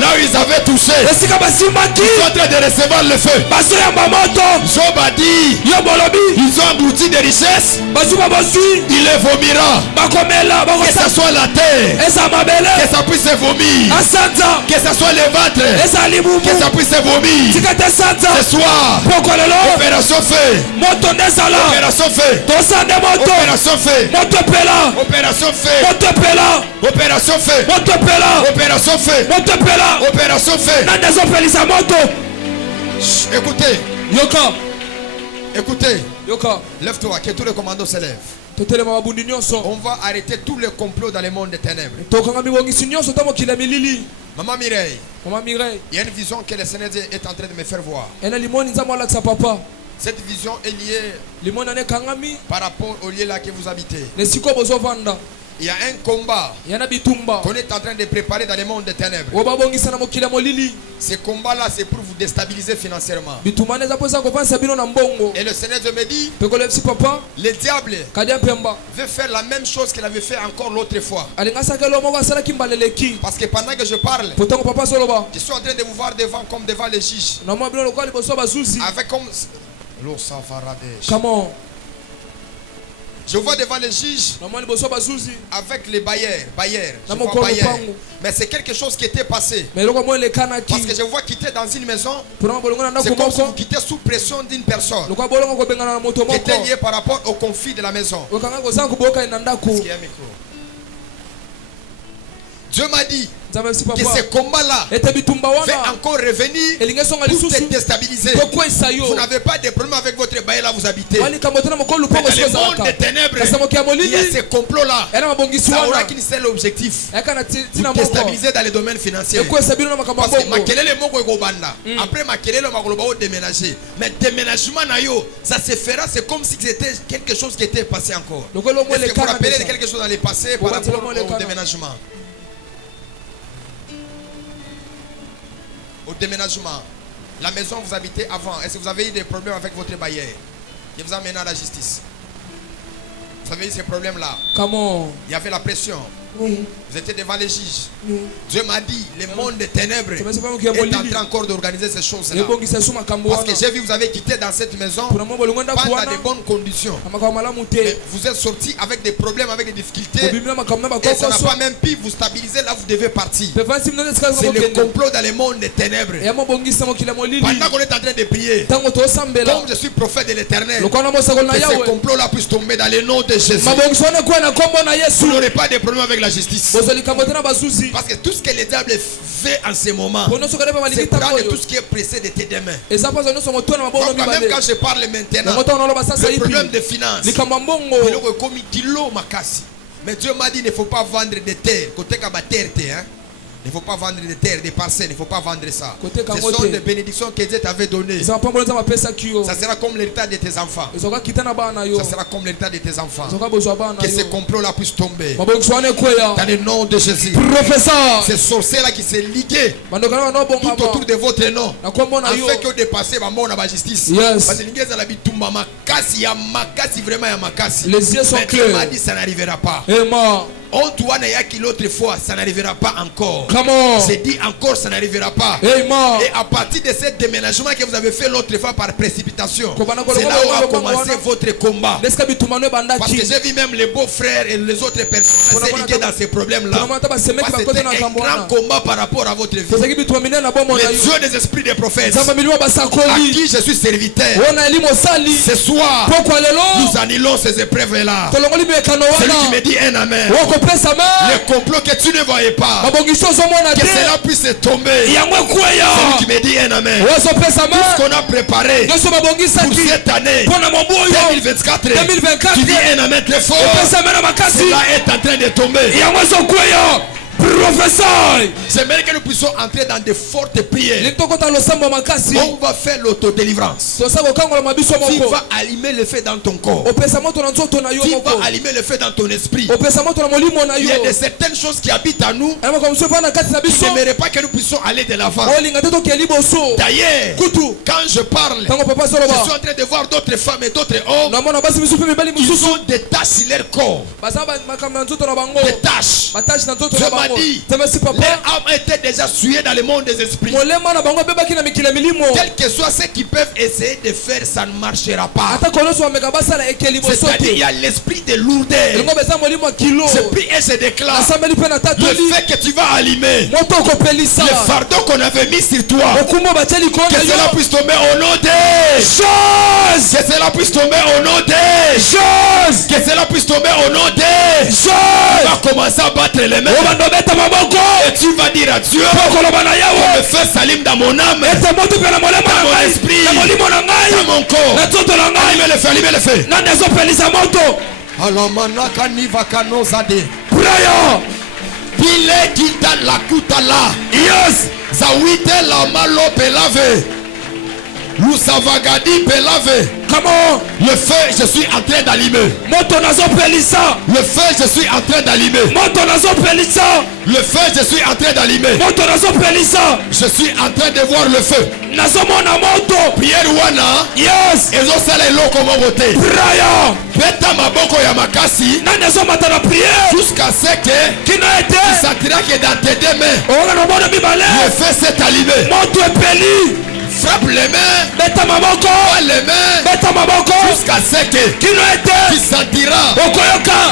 là où ils avaient touché, Esika basimaki. ils sont en train de recevoir le feu. Basoyamba moto. Job a dit, Yo bolobi. ils ont englouti des richesses, Basuba bosui. il les vomira. Bakomela. Que ce soit la terre, Esa mabele. que ça puisse se vomir. Asanta. Que ce soit le ventre, Esa libumu. que ça puisse se vomir. Tikate santa. Ce soir, Pokolelo. opération feu, Moto nesala. opération feu, Tosande moto. opération feu, Moto pela. opération feu, Moto pela. opération feu, Moto pela. opération feu, Moto pela. opération feu. Nande zopelisa moto. Chut, écoutez, Yoka. écoutez, Yoka. lève-toi, que tous les commandos se lèvent. Totelema babundi nyonso. On va arrêter tous les complots dans le monde des ténèbres. Tokanga mibongisi nyonso tamokila milili. Maman Mireille, Mama Mireille. il y a une vision que le Seigneur est en train de me faire voir. Ena limoni nzambe alakisa papa. Cette vision est liée Limoni ane kangami. par rapport au lieu là que vous habitez. Nesiko bozovanda. Il y a un combat Yana bitumba. qu'on est en train de préparer dans le monde des ténèbres. Obabongisa na mokila molili. Ce combat-là, c'est pour vous déstabiliser financièrement. Bitumane za posa kopansa bino na mbongo. Et le Seigneur me dit, Pekole fsi papa. le diable Kadia pemba. veut faire la même chose qu'il avait fait encore l'autre fois. Alingasa kelo moko asala kimbaleleki. Parce que pendant que je parle, Potango papa soloba. je suis en train de vous voir devant comme devant les juges. Na mwa bino lokali boso bazuzi. Avec comme... L'eau s'enfarade. Come on. Je vois devant les juges Na mwa liboso bazuzi. avec les bailleurs. Je Na vois mokolo bailleurs. pango. Mais c'est quelque chose qui était passé. Mais loko mo le kanaki. Parce que je vois quitter dans une maison. Pona bolongo na C'est ndako comme si vous moko. quittez sous pression d'une personne Loko bolongo ko bengana na moto qui moko. était liée par rapport au conflit de la maison. Okanga ko zangu boka na ndako. Est-ce qu'il y a un micro? Dieu m'a dit Nzambe fsi que papa. ce combat-là Ete bitumba va wana. encore revenir Elinga songa pour te lisusu. déstabiliser. Pourquoi isayo? Vous n'avez pas de problème avec votre bail là où vous habitez. Wali kamotena mokolo Mais lupango dans le sikoza monde des aka. ténèbres, Kasa mokia il y a molili. ces complots-là. Ena mabongisi Ça aura wana. qu'un seul objectif. Eka na Vous tina moko. déstabiliser dans le domaine financier. Eko sabino na makambo Parce que bongo. makelele moko ekobanda. Après makelele makoloba au déménager. Mais déménagement na yo, ça se fera, c'est comme si c'était quelque chose qui était passé encore. Lokolo mo Est-ce le que vous vous kana. rappelez de quelque chose dans le passé par Vous rapport rappelez-moi le au kana. déménagement? Au déménagement. La maison où vous habitez avant, est-ce que vous avez eu des problèmes avec votre bailleur qui vous a mené à la justice? Vous avez eu ces problèmes-là. Come on. Il y avait la pression. Oui. Vous étiez devant les juges. Oui. Dieu m'a dit, le monde des ténèbres C'est pas est en molili. train encore d'organiser ces choses-là. Ebongisa suma kambo Parce wana. que j'ai vu, vous avez quitté dans cette maison Pona mo bolongo pas ndako dans wana. de bonnes conditions. Amaka malamu Mais te. vous êtes sortis avec des problèmes, avec des difficultés. Obimina makambo na Et ça n'a bakokoso. pas même pu vous stabiliser là où vous devez partir. Pevansi mnene sika C'est le mokende. complot dans le monde des ténèbres. Ya mobongisa mokila molili. Pendant qu'on est en train de prier, Tango to sambela. comme je suis prophète de l'éternel, Lokona mo sakol na que ce yawe. complot-là puisse tomber dans le nom de Jésus. Mabongisa wana kwa na kombo na Vous Yesu. n'aurez pas de problème avec la justice. Bozali kamotena bazuzi. Parce que tout ce que le diable fait en ce moment, Pono sokale pa c'est malikita prendre moyo. tout ce qui est pressé de tes deux mains. Eza pa zono somo tona mabono Donc, même mibale. quand je parle maintenant, Yango tona loba sasa le problème hivi. de finances, Likambo mbongo. biloko ekomi kilo makasi. Mais Dieu m'a dit il ne faut pas vendre des terres. Côté kaba terre, hein. Il ne faut pas vendre des terres, des parcelles, il ne faut pas vendre ça. Côté Ce kamote. sont des bénédictions que Dieu t'avait données. Eza pambola za mapesa kiyo. Ça sera comme l'héritage de tes enfants. Ezoka kitana bana yo. Ça sera comme l'héritage de tes enfants. Ezoka bozwa bana Que ce yo. complot-là puisse tomber. Mabongisa wana kweya. Dans le nom de Jésus. Professeur. Ces sorciers-là qui se liguent Mandokana no bonga tout autour ba. de votre nom. Na kombo na yo. Afin que dépassez ma mort dans la justice. Yes. Parce que l'ingénieur a bitumba makasi, ya makasi, vraiment ya makasi. Les yeux sont Mais Dieu m'a clairs. dit ça n'arrivera pas. Ema. On doit n'ayaki l'autre fois, ça n'arrivera pas encore. Come on. C'est dit encore, ça n'arrivera pas. Ema. Et à partir de ce déménagement que vous avez fait l'autre fois par précipitation, Kobana kolo c'est là kolo où a kolo commencé kolo votre combat. Neska bitumano Parce bandaki. que j'ai vu même les beaux-frères et les autres personnes Kona se kona liguer dans ces problèmes-là. Kona mata basemeki Parce que bakote c'était na un kambo grand wana. combat par rapport à votre vie. Tozaki bitumamine na bomo na Le yo. Dieu des esprits des prophètes, Zamba milimo à basakoli. qui je suis serviteur, Ona elimo sali. ce soir, Pokwa lelo. nous annulons ces épreuves-là. Tolongoli bekano Celui qui me wana. dit un amen. Woko pesa ma. Le complot que tu ne voyais pas, Mabongiso zomona que te. cela puisse tomber. Yangwe Celui kweya. qui me dit un amen. Wazo pesa ma. Ce qu'on a préparé Yoso mabongisa pour ki. cette année Pona moboyo. 2024, 2024. tu dis un amen très fort. Pesa mena makasi. Cela est en train de tomber. Yangwe zo kweya. Prophesy. J'aimerais que nous puissions entrer dans de fortes prières. Litokota losambo makasi. On va faire l'autodélivrance. Tosako kangola mabiso Tu moko. vas allumer le feu dans ton corps. Opesa moto na nzoto na yo Tu moko. vas allumer le feu dans ton esprit. Opesa moto na molimo na Il yo. y a de certaines choses qui habitent en nous. Ema kwa mso fana kati na Je biso. n'aimerais pas que nous puissions aller de l'avant. Olinga teto keli boso. D'ailleurs, Kutu. quand je parle, Tango papa je suis soloba. en train de voir d'autres femmes et d'autres hommes. Na mona basi biso pe mibali Ils mususu. ont des taches sur leur corps. Bazaba makamba na nzoto na bango. Des taches. Batashi na nzoto Je na m'as bango. dit, Temesi les papa. âmes étaient déjà souillées dans le monde des esprits. Molema na bango bebaki na mikila milimo. Quel que soit ce qu'ils peuvent essayer de faire, ça ne marchera pas. Ata kono so meka basala ekeli boso C'est-à-dire, il y te. a l'esprit de lourdeur. Elingo besa molimo kilo. Je prie et je déclare Asambeli pe na le tatoli. fait que tu vas allumer Moto kopelisa. le fardeau qu'on avait mis sur toi. Okumbo bateli Que kona cela yo. puisse tomber au nom des choses. Que cela puisse tomber au nom des choses. Que cela puisse tomber au nom des choses. Tu vas commencer à battre les mains. Et tu vas dire à Dieu que le feu s'allume dans mon âme, dans mon esprit, dans mon corps. Allumez le feu, allumez le feu. Alamanaka nivakano zade. Pile kita la kutala. Yes. Zawite la malo pelave. Lusavagadi pelave. Comment? Le feu, je suis en train d'allumer. Le feu, je suis en train d'allumer. Le feu, je suis en train d'allumer. Je suis en train de voir le feu. Pierre Wana. Yes. Ezo sala eloko moko te. Beta maboko ya makasi. Jusqu'à ce que tu sentiras que dans tes deux mains, le feu s'est allumé. Frappe les mains, les mains, jusqu'à ce que tu sentiras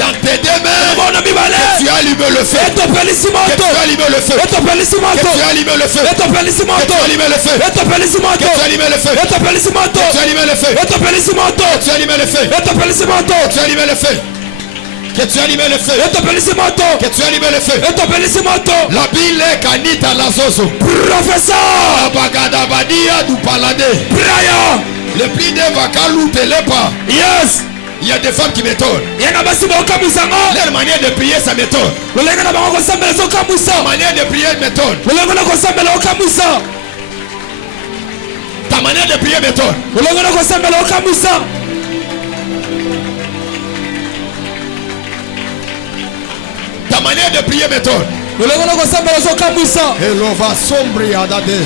dans tes deux mains que tu as allumé le feu. Que tu as allumé le feu. Que tu as allumé le feu. Que tu as allumé le feu. Que tu as allumé le feu. Que tu as allumé le feu. Que tu as allumé le feu. Que tu as allumé le feu. Que tu as allumé le feu. Que tu allumes le feu. Que tu allumes le feu. La bile kanita la zozo. Professeur. Abagada badia du palade. Le prix de vacalu telepa. Yes. Il y a des femmes qui m'étonnent. Leur manière de prier, ça m'étonne. La manière de prier m'étonne. Ta manière de prier m'étonne. Ta manière de prier m'étonne. Hello va sombrer à dade.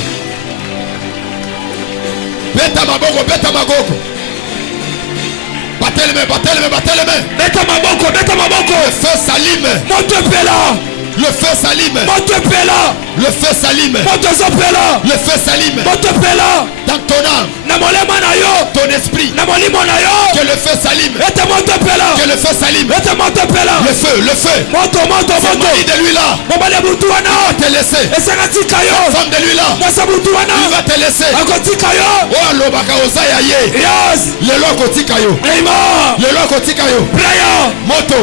Beta maboko, beta magoko. Battez les mains, battez les mains, battez les mains. Beta maboko, beta maboko. Le feu s'allume. Le feu s'allume. Le feu s'allume. Le feu s'allume. Dans ton âme. Ton esprit. Que le feu s'allume. Que le feu s'allume. Le feu, le feu. Cette mari de lui là. Il va te laisser. Cette femme de lui là. Il va te laisser. Oh alobaka ozaya ye. Le lo kotika yo. Le lo kotika yo. Moto.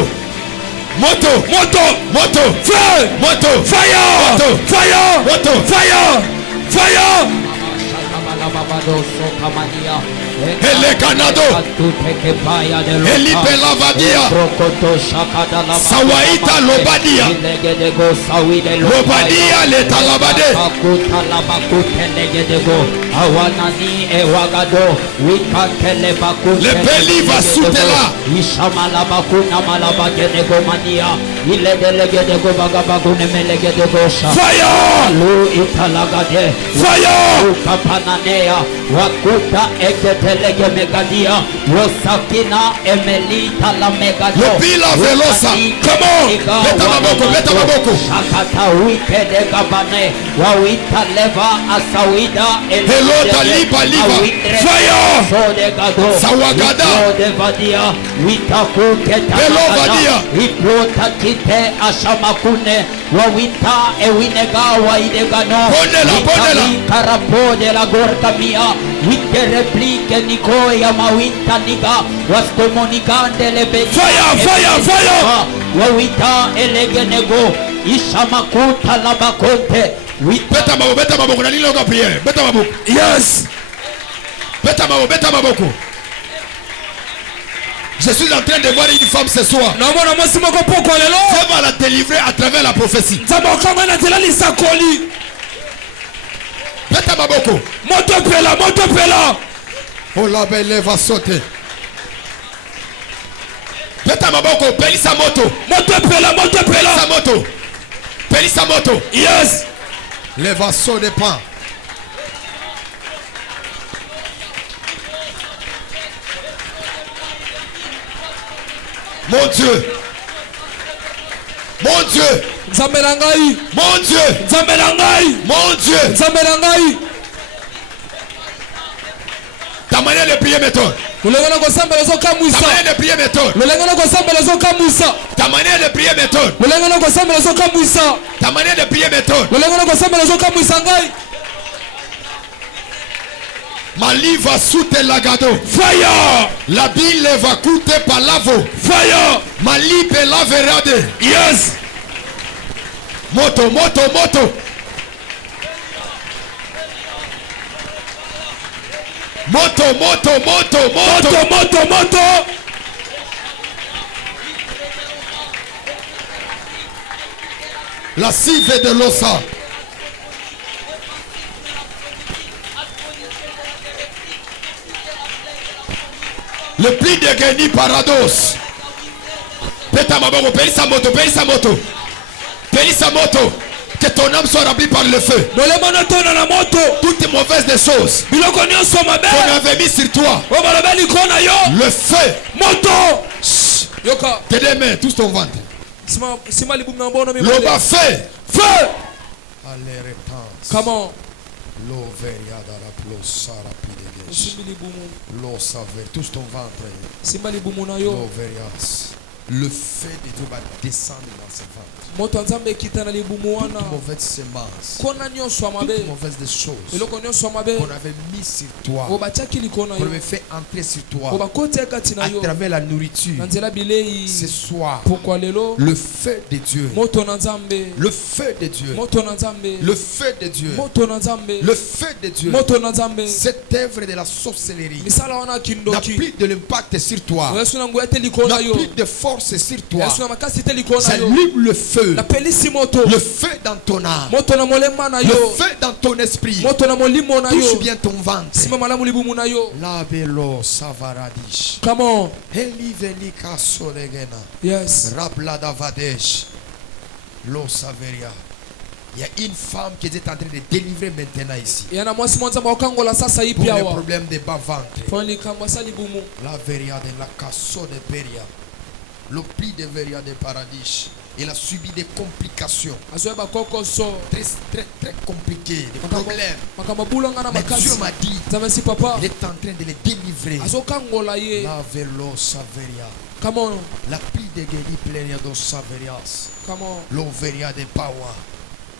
Moto, moto, moto, feu, moto, fire, moto, fire, moto, fire, fire. Ele Canado, Elipe Lavadia, Sawaita Lobadia, Lobadia le Talabade. Le Peli va soutenir. Le Pila Velosa. Comment? Beta maboko, beta maboko. Hello Taliba Liba. Fire. Sawagada. Hello Vadia. Ponela gorkamia wite replique nikoya mawinta niga wastomonigande lebe Fire. wawita elegenego ishamakuta labakonte Beta maboko, nani loga prière. Beta maboko. Yes. Beta maboko. Je suis en train de voir une femme ce soir. naomona mwasi moko pokwa lelo Dieu va la délivrer à travers la prophétie. nzambe okanga na nzela lisakoli Peta maboko. moto pela Oh la belle va sauter. Peta maboko. Pelisa moto. moto pela Pelisa moto. Pelisa moto. yes Les vassaux de pain. Mon Dieu. Mon Dieu. nzambe na ngai Mon Dieu. nzambe na ngai Mon Dieu. nzambe na ngai Ta manière de prier méthode. lolenge na kosambela Ta ozokamwisa manière de prier méthode. lolenge na kosambela ozokamwisa Ta manière de prier méthode. lolenge na kosambela ozokamwisa Ta manière de prier méthode. lolenge na kosambela ozokamwisa ngai Mali va souter lagado. fire La bille va coûter par lavo. fire Mali pe la verade. yes Moto, moto, moto. Moto, moto, moto, moto. moto La cive de l'ossa. Le pli de Geni Parados. Peta maboko, pelisa moto, pelisa moto. Pelisa moto. Que ton âme soit remplie par le feu. lolemo na tona na moto Toutes mauvaises des choses biloko nyonso mabe qu'on avait mis sur toi. o balobeli ko na yo Le feu. moto yoka Tes deux mains, touche ton ventre. sima libumu na mbono Le mibale bas feu. feu Allez, réponse. come on L'eau veriada la plosa rapide. simbi libumu L'eau savait. Touche ton ventre. simba libumu na yo L'eau verias. Le feu de Dieu va descendre dans ce ventre. moto ya nzambe ekita na libumu wana Toute mauvaise semence. kona nyonso ya mabe Toute mauvaise des choses eloko nyonso ya mabe qu'on avait mis sur toi. o batiaki likolo na Qu'on yo avait fait entrer sur o toi. bakoti kati na À yo travers la nourriture. na nzela bilei Ce soir. pokwa lelo Le feu de Dieu. moto na nzambe Le feu de Dieu. moto na nzambe Le feu de Dieu. moto na nzambe Le feu de Dieu. moto na nzambe Cette œuvre de la sorcellerie misala wana n'a kindoki plus de l'impact sur toi. yesu na nguya te likolo N'a na yo plus de force sur toi. yesu na makasi te likolo na yo J'allume le feu. napelisi moto Le feu dans ton âme. moto na molema na Le yo feu dans ton esprit. moto na molimo na Touche yo bien ton ventre. sima malamu libumu na yo Labelo savaradish. come on Elivelika solegena. yes Rablada vadesh. Lo saveria. Il y a une femme qui est en train de délivrer maintenant ici. yana mwasi mwa nzambe okangola sasa Pour ipi les awa problèmes de bas ventre. fona likambo asa libumu La veria de la casso de peria. Le prix de veria de paradis. Il a subi des complications. azoya bakokoso Très compliquées. Des problèmes. makambo bulanga na Mais Dieu makasi m'a dit, nzambe si papa il est en train de les délivrer. azokangola ye La velo saveria. come on La pluie de Geni pleria dos saverias. come on L'overia de power.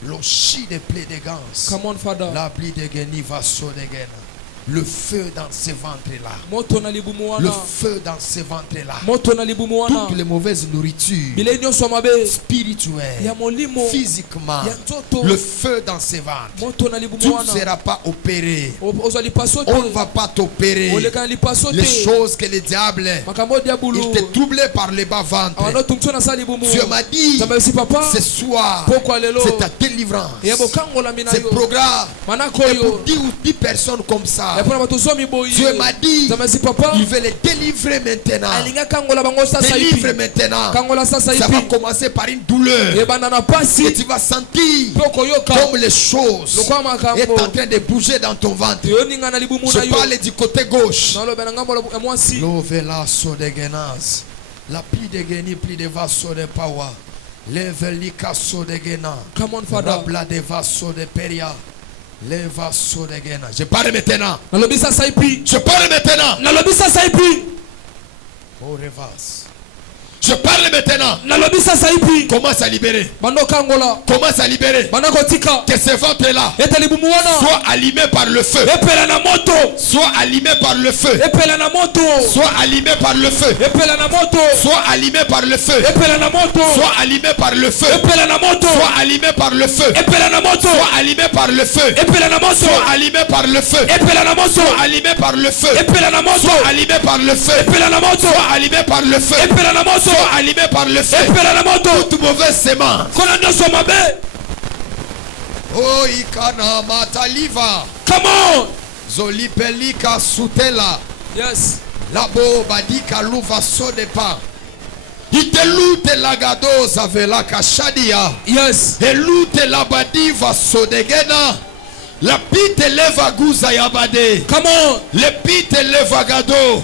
Lo chi de ple de gans. come on father La pluie de Geni va so de Gena. Le feu dans ce ventre-là. moto na libumu Le wana feu dans ce ventre-là. moto na libumu wana Toutes les mauvaises nourritures bilei nyonso ya mabe spirituelles, ya molimo physiquement, ya nzoto le feu dans ce ventre. moto na Tu libumu ne wana seras pas opéré. ozwa lipaso On ne te va pas t'opérer. oleka na lipaso Les te choses que le diable, makambo diabulu il te troublait par les bas ventres. awanda tumtio na sa libumu Dieu m'a dit, nzambe si papa ce soir, pokwa lelo c'est ta délivrance. ya bokangolami na Ce yo programme manako est pour oyo 10 ou 10 personnes comme ça. ya mpona bato zomi boye Dieu m'a dit, nzambe si papa il veut les délivrer maintenant. alingi akangola bango sasa Délivre ipi maintenant. kangola sasa Ça va ipi commencer par une douleur. ebanda na Et pasi tu vas sentir mpe okoyoka comme les choses lokwa est makambo en train de bouger dans ton ventre. yoninga na libumu Je na yo parle du côté gauche. naloba na ngambo ya mwasi Lovelaso de genas. La pli de geni, pli de vaso de power. Levelikaso de gena. come on father Rabla de vaso de peria. Le vaso de gena. Je parle maintenant. nalobi sasa ipi Je parle maintenant. nalobi sasa ipi Oh revas. Je parle maintenant. nalobi sasa hivi Commence à libérer. bando kangola Commence à libérer. banda kotika Que ce ventre-là ete libumu wana soit allumé par le feu. epela na moto Soit allumé par le feu. epela na moto Soit allumé par le feu. epela na moto Soit allumé par le feu. epela na moto Soit allumé par le feu. epela na moto Soit allumé par le feu. epela na moto Soit allumé par le feu. epela na moto Soit allumé par le feu. epela na moto Soit allumé par le feu. epela na moto Soit allumé par le feu. epela na moto Soit allumé par le feu. epela na moto Soit allumé par le feu. epela na moto Toute mauvaise sémence. kona nyonso mabe. Oh ikana mataliva. Come on. Zolipelika sutela. Yes. Labo badika luva sodepa. Itelute lagado zavela kashadia. Yes. Elute labadiva sodegena. La pite leva guza yabade. Come on. Le pite leva gado.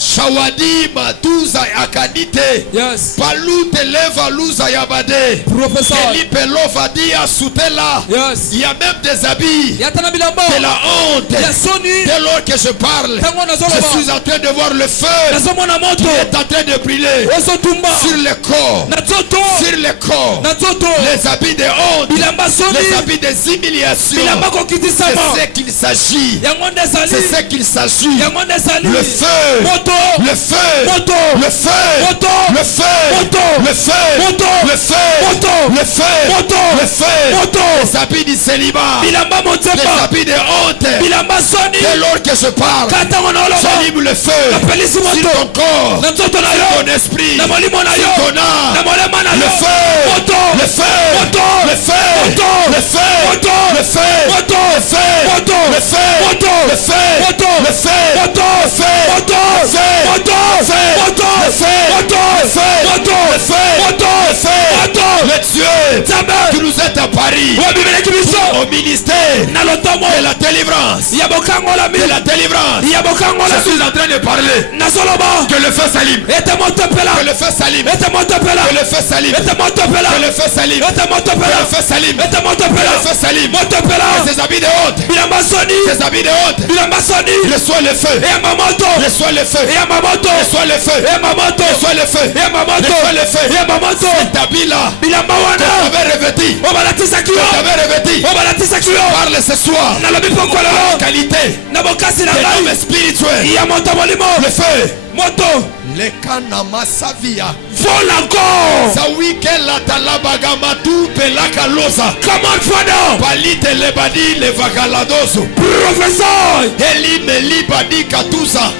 Shawadi matuza akanite. Yes. Palute leva luza yabade. Professeur. Elipe lova dia sutela. Yes. Il y a même des habits. Yatana bilamba. C'est la honte. Ya soni. Dès lors que je parle, Tango na zolo je ba. suis en train de voir le feu Nazomo na moto. qui est en train de brûler Oso tumba. sur le corps. Na zoto. Sur le corps. Na zoto. Les habits de honte. Bilamba soni. Les habits des humiliations. Bilamba kokiti sama. C'est ce qu'il s'agit. Yango ndesali. C'est ce qu'il s'agit. Yango ndesali. Le feu. Moto. Le feu. Moto. Le feu. Moto. Le feu. Moto. Le feu. Moto. Le feu. Moto. Le feu. Moto. Le feu. Moto. Les habits du célibat. Bilamba Les motsepa. habits de honte. Bilamba soni. Dès lors que je parle, Katango na oloba. j'allume le feu Napelisi sur moto. ton corps, Na zoto na sur yo. ton esprit, Na molimo na sur yo. ton âme. Na molema na Le yo. feu, Moto. le feu, Moto. le feu, Moto. le feu, Moto. le feu, Moto. le feu, Moto. le feu, Moto. le feu, Moto. le feu, Moto. le feu, Moto. le feu, Moto. le feu, Moto. le feu, Moto. le feu, Moto. le feu, Moto. le feu, Moto. le Dieu Nzambe. qui nous est à Paris Wabibeleki biso. au ministère Na lotomo. de la délivrance, Ya bokangola mi. de la délivrance. Ya bokangola Je suis en train de parler. na zoloba. Que le feu s'allume. Ete moto pela. Que le feu s'allume. Ete moto pela. Que le feu s'allume. Ete moto pela. Que le feu s'allume. Ete moto Que pela. le feu s'allume. Ete moto Que pela. le feu s'allume. Moto pela. Que ces habits de honte. Bilamba soni. Ces habits de honte. Bilamba soni. Reçois le feu. Ya mamoto. Reçois le feu. Ya mamoto. Reçois le feu. Ya mamoto. Reçois le feu. Ya mamoto. Reçois le feu. Ya mamoto. Cet habit-là. Bilamba Que wana. tu avais revêti. Obalatisa Que kiyo. tu avais revêti. Obalatisa kiyo. Parle ce soir. Nalobi poko La lelo. qualité Na bokasi na des hommes ngai. spirituels. Ya moto molimo. Le feu. Moto. Le kanama savia. Vol encore. Sawike la talabaga matu pelaka losa. Come on, Father. Palite lebadi le vagaladoso. Professeur. Eli meli badi katusa.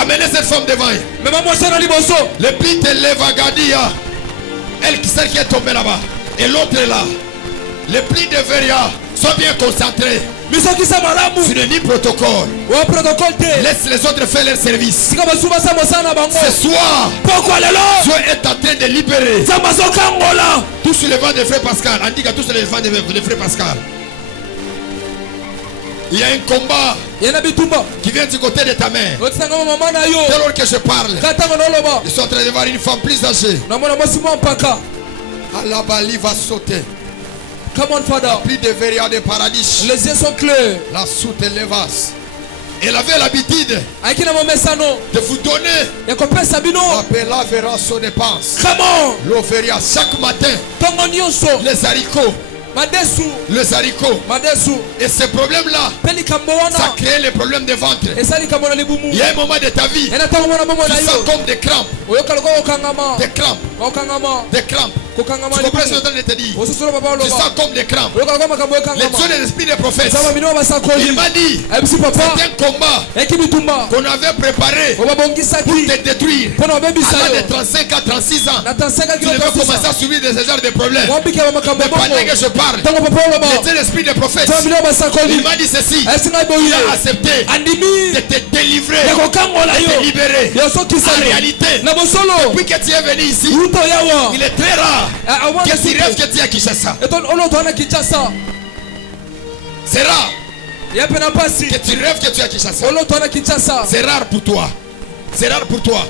Amenez cette femme devant elle. Mais maman, c'est dans liboso. Le pli te leva gadia. Elle qui celle qui est tombée là-bas. Et l'autre est là. Le pli de Veria. Sois bien concentré. Miso kisa malamu. Tu ne dis protocole. Wa protocole te. Laisse les autres faire leur service. Sika basuba sa mosana bango. Ce soir, Pourquoi lelo? Dieu est en train de libérer. Zamba sokangola. Tout sur le vent de frère Pascal. On dit que tout sur le vent de frère Pascal. Il y a un combat Yana bitumba. qui vient du côté de ta mère. Otsanga mama na yo. Dès lors que je parle, Katanga noloba. je suis en train de voir une femme plus âgée. Na mwana mwasi mwa mpaka. Alabali va sauter. Come on, Father. Plus de Veria de paradis. Les yeux sont clairs. La soute levas. Elle avait l'habitude Akina momesano. de vous donner. Ya kopesa bino. Appela verra son dépense. Come on. L'offria chaque matin. Tongo nyonso. Les haricots. Madesu. Les haricots. Madesu. Et ces problèmes-là, Peli kambo ça wana. crée les problèmes de ventre. Esali kambo na libumu. Il y a un moment de ta vie, Yana tango mwana momo tu na sens yo. comme des crampes. Oyoka loko okangama. Des crampes. Okangama. Des crampes. Kokangama Tu comprends ce que je suis en libumu. train de te dire? Ososolo papa Tu oloba. sens comme des crampes. Oyoka loko makambo Les okangama. dieux de l'esprit des prophètes. Zama bino basakoli. Il m'a dit, Ebisi papa. c'est un combat Eki bitumba. qu'on avait préparé pour Obabongisaki. te détruire. Pona obebisa À l'âge yo. de 35 à 36 ans, Na tansaka tu kilo devais commencer tosisa. à subir de ce genre de problèmes. Wambike wa makambo Mais pendant bongo. que je parle, Tango papa oloba. le dieu de l'esprit des prophètes, Zama bino il basakoli. m'a dit ceci. Esinga Il boye. a accepté Andimi. de te délivrer, Ya kokangola de te yo. libérer. Ya sokisa En yo. réalité, Na bosolo. depuis que tu es venu ici, Ruto yawa. il est très rare Awana que tu rêves que tu es à Kinshasa. Eton olo twana Kinshasa. C'est rare Yape na pasi. que tu rêves que tu es à Kinshasa. Olo twana Kinshasa. C'est rare pour toi. C'est rare pour toi.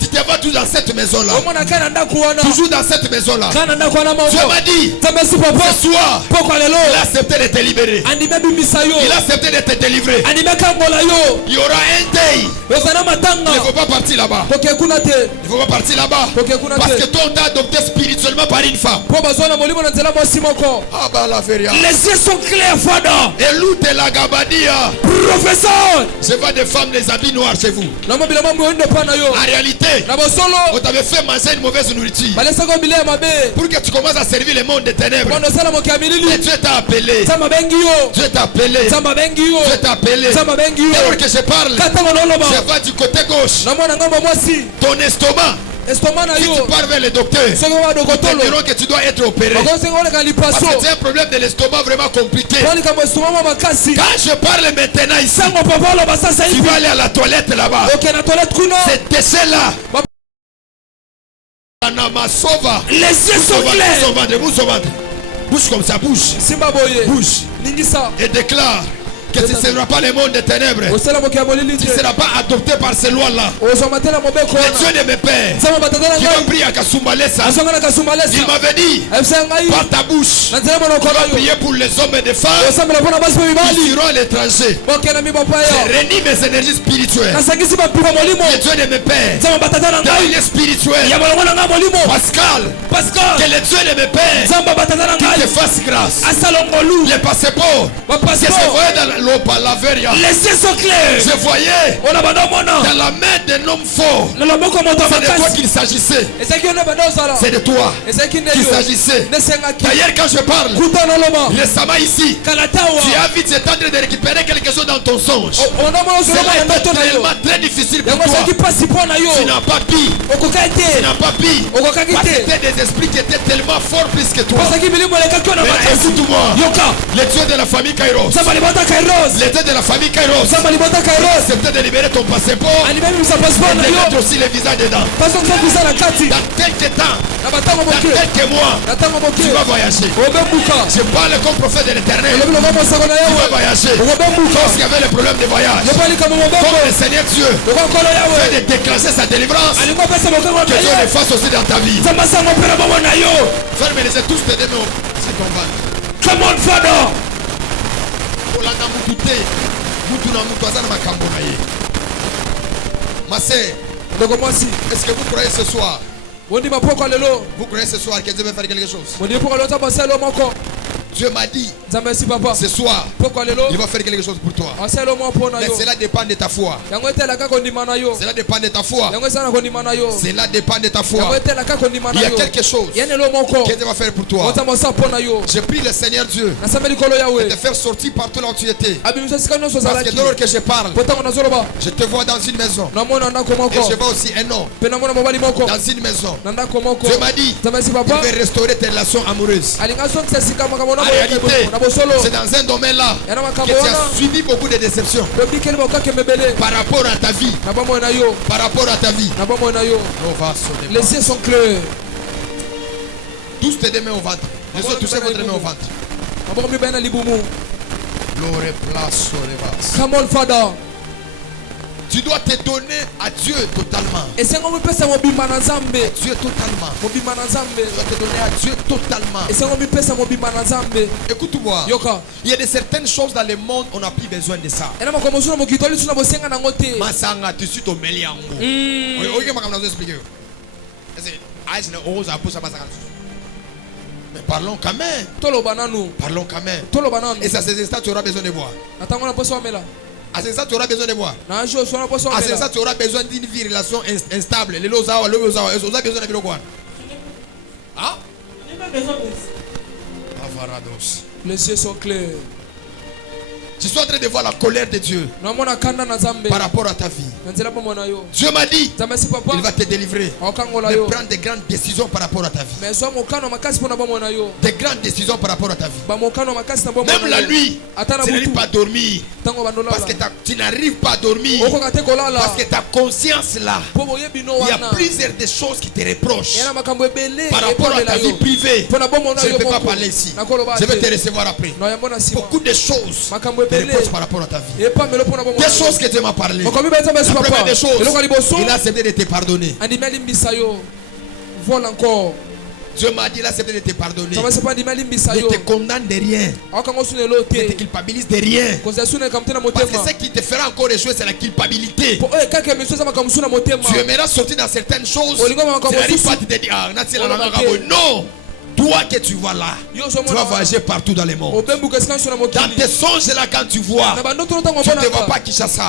Tu te te vois toujours dans cette maison-là. omona kana ndaku wana Toujours dans cette maison-là. kana ndaku wana Dieu moko m'a dit, nzambe si papa ce soir, poko lelo il a accepté de te libérer. andime bimisa yo Il a accepté de te délivrer. andime kangola yo Il y aura un day. ozana Il ne matanga faut pas partir là-bas. toke kuna te Il ne faut pas partir là-bas. Parce que toi, on t'a adopté spirituellement par une femme. po bazwana molimo na nzela mwasi moko. Ah bah la feria. Les yeux sont clairs, Fada. Et l'où de la gabadia. Professeur. C'est pas des femmes des habits noirs chez vous. En réalité, on t'avait fait manger une mauvaise nourriture pour que tu commences à servir le monde des ténèbres. Et Dieu t'a appelé. Dieu t'a appelé. Dieu t'a appelé. Alors que je parle, je vais du côté gauche. Ton estomac. Si tu pars vers le docteur, ils te diront que tu dois être opéré. Parce que c'est un problème de l'estomac vraiment compliqué. Quand je parle maintenant ici, tu vas aller à la toilette là-bas. Cet déchet-là, les yeux sont clairs. Bouge comme ça, bouge. Bouge. Et déclare que tu ne seras pas le monde des ténèbres. Tu ne seras pas adopté par ces lois-là. Le Dieu de mes pères qui m'a pris à Kasumbalesa, il m'avait dit par ta bouche, tu vas prier pour les hommes et les femmes qui iront à l'étranger. C'est réunir mes énergies spirituelles. Le Dieu de mes pères, dans les spirituels, Pascal, que le Dieu de mes pères qui te fasse grâce. Les passeports que je voyais dans les yeux sont clairs. je voyais dans la main d'un homme fort. C'est de toi qu'il s'agissait. C'est de toi qu'il s'agissait. D'ailleurs, quand je parle récemment ici, tu as vite t'attendre de récupérer quelque chose dans ton songe. Cela est tellement très difficile pour toi. Tu n'as pas pu. Tu n'as pas pu. Parce que c'était des esprits qui étaient tellement forts plus que toi. Mais écoute-moi, le Dieu de la famille Kairos, le Dieu de la famille Kairos, accepté de libérer ton passeport et de mettre aussi le visa dedans. Dans quelques temps, dans quelques mois, tu vas voyager. Je parle comme prophète de l'éternel. Tu vas voyager. Parce qu'il y avait le problème de voyage. Comme le Seigneur Dieu fait de déclencher sa délivrance, que Dieu le fasse aussi dans ta vie. Ferme les yeux, tous tes deux mains. C'est ton ventre. Come on, Father. Ma sœur, est-ce que vous croyez ce soir? Vous croyez ce soir que Dieu va faire quelque chose? Dieu m'a dit ce soir il va faire quelque chose pour toi. Mais cela dépend de ta foi. Cela dépend de ta foi. Cela dépend de ta foi. Il y a quelque chose que Dieu va faire pour toi. Je prie le Seigneur Dieu de te faire sortir partout là où tu étais. Parce que dès lors que je parle, je te vois dans une maison. Et je vois aussi un homme dans une maison. Dieu m'a dit il veut restaurer tes relations amoureuses. En réalité, c'est dans un domaine là que tu as subi beaucoup de déceptions par rapport à ta vie. Par rapport à ta vie. Les yeux sont clairs. Tous tes deux mains au ventre. Les autres, touchez votre main au ventre. Come on, Father. Tu dois te donner à Dieu totalement. À Dieu totalement. Tu dois te donner à Dieu totalement. Écoute-moi. Il y a de certaines choses dans le monde, on n'a plus besoin de ça. Masanga, tu suis au Meliango. Mais parlons quand même. Parlons quand même. Et ça, c'est ça, tu auras besoin de boire. À ce ça, tu auras besoin de boire. À ce ça, tu auras besoin d'une vie, relation instable. Les lozawa, tu auras besoin de boire. Ah? Les yeux sont clairs. Je suis en train de voir la colère de Dieu par rapport à ta vie. Dieu m'a dit il va te délivrer. Mais prendre des grandes décisions par rapport à ta vie. Des grandes décisions par rapport à ta vie. Même la nuit, tu n'arrives pas à dormir. Parce que tu n'arrives pas à dormir. Parce que ta conscience là, il y a plusieurs des choses qui te reprochent par rapport à ta vie privée. Je ne peux pas parler ici. Je vais te recevoir après. Beaucoup de choses des réponses par rapport à ta vie. Des choses que Dieu m'a parlé. La première des choses, il a accepté de te pardonner. Dieu m'a dit, il a accepté de te pardonner. Il ne te condamne de rien. Il ne te culpabilise de rien. Parce que ce qui te fera encore échouer, c'est la culpabilité. Tu aimeras sortir dans certaines choses. Tu n'arrives pas à te dire, ah, non. Toi que tu vois là, tu vas voyager partout dans le monde. Dans tes songes là, quand tu vois, tu ne te vois pas Kinshasa.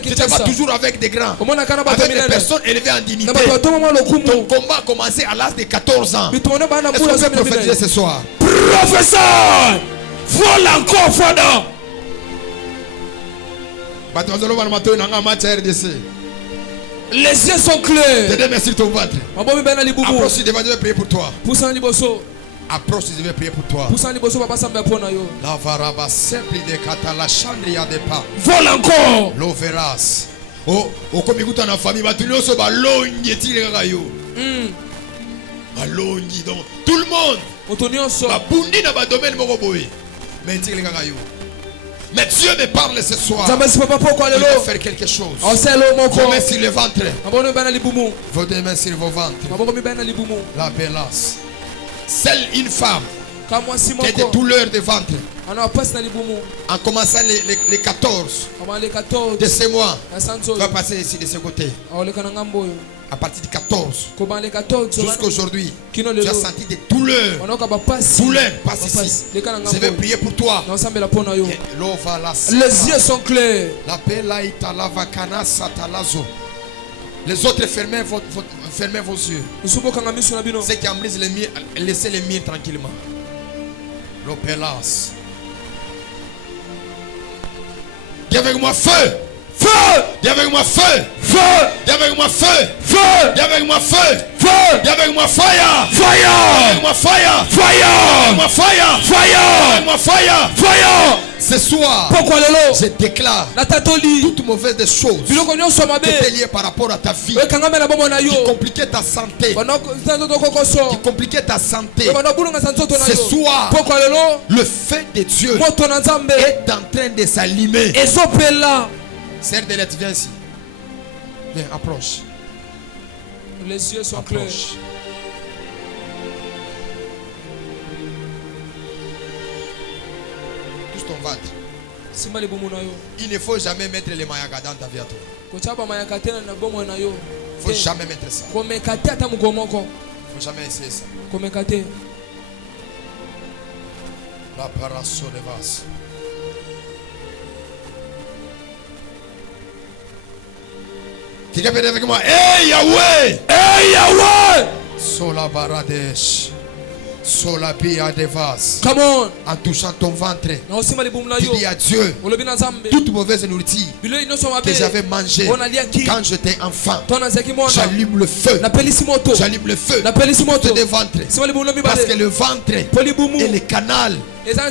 Tu te vois toujours avec des grands, avec des personnes élevées en dignité. Ton combat a commencé à l'âge de 14 ans. Est-ce que tu peux prophétiser ce soir? Professeur, voilà encore Fada. Les yeux sont clairs. Te merci ton ventre. Approche, je vais prier pour toi. Approche, je vais prier pour toi. La varaba simple de katala chandria de pas. Vol encore. L'overas. Oh, comme écoute en famille, ma tulio se balongi tire gayo. Balongi donc tout le monde. Ma bundi na ba domaine moko boy. Mais tire gayo. Mais Dieu me parle ce soir. Il va faire quelque chose. Vos mains sur le ventre. Vos deux mains sur vos ventres. La bélasse. Seule une femme qui a des douleurs de ventre. En commençant les 14 de ce mois, tu vas passer ici de ce côté. À partir du 14 jusqu'à aujourd'hui, tu as senti des douleurs. Douleurs, passe ici. Je vais prier pour toi. Les yeux sont clairs. Les autres fermez vos yeux. Ceux qui embrisent les murs, laissez les murs tranquillement. L'opélas. Dis avec moi feu. Feu! Dis avec moi feu! Feu! Dis avec moi feu! Feu! Dis avec moi feu! Feu! Dis avec moi fire! Fire! Dis avec moi fire! Fire! Dis avec moi fire! Fire! Dis avec moi fire! Fire! Ce soir, je déclare toute mauvaise des choses qui étaient liées par rapport à ta vie, qui compliquaient ta santé, qui compliquaient ta santé. Ce soir, le feu de Dieu est en train de s'allumer. Sœur de lettres, viens ici. Viens, approche. Les yeux sont clairs. Touche ton ventre. Il ne faut jamais mettre les mayaka dans ta vie à toi. Il ne faut jamais mettre ça. Il ne faut jamais essayer ça. La parasso de vase. Quelqu'un peut dire avec moi, hey Yahweh! Hey Yahweh! Sola baradesh. Sola pia de vase. Come on. En touchant ton ventre, tu dis à Dieu toute mauvaise nourriture que j'avais mangée quand j'étais enfant. J'allume le feu. J'allume le feu sur tes ventres. Parce que le ventre est le canal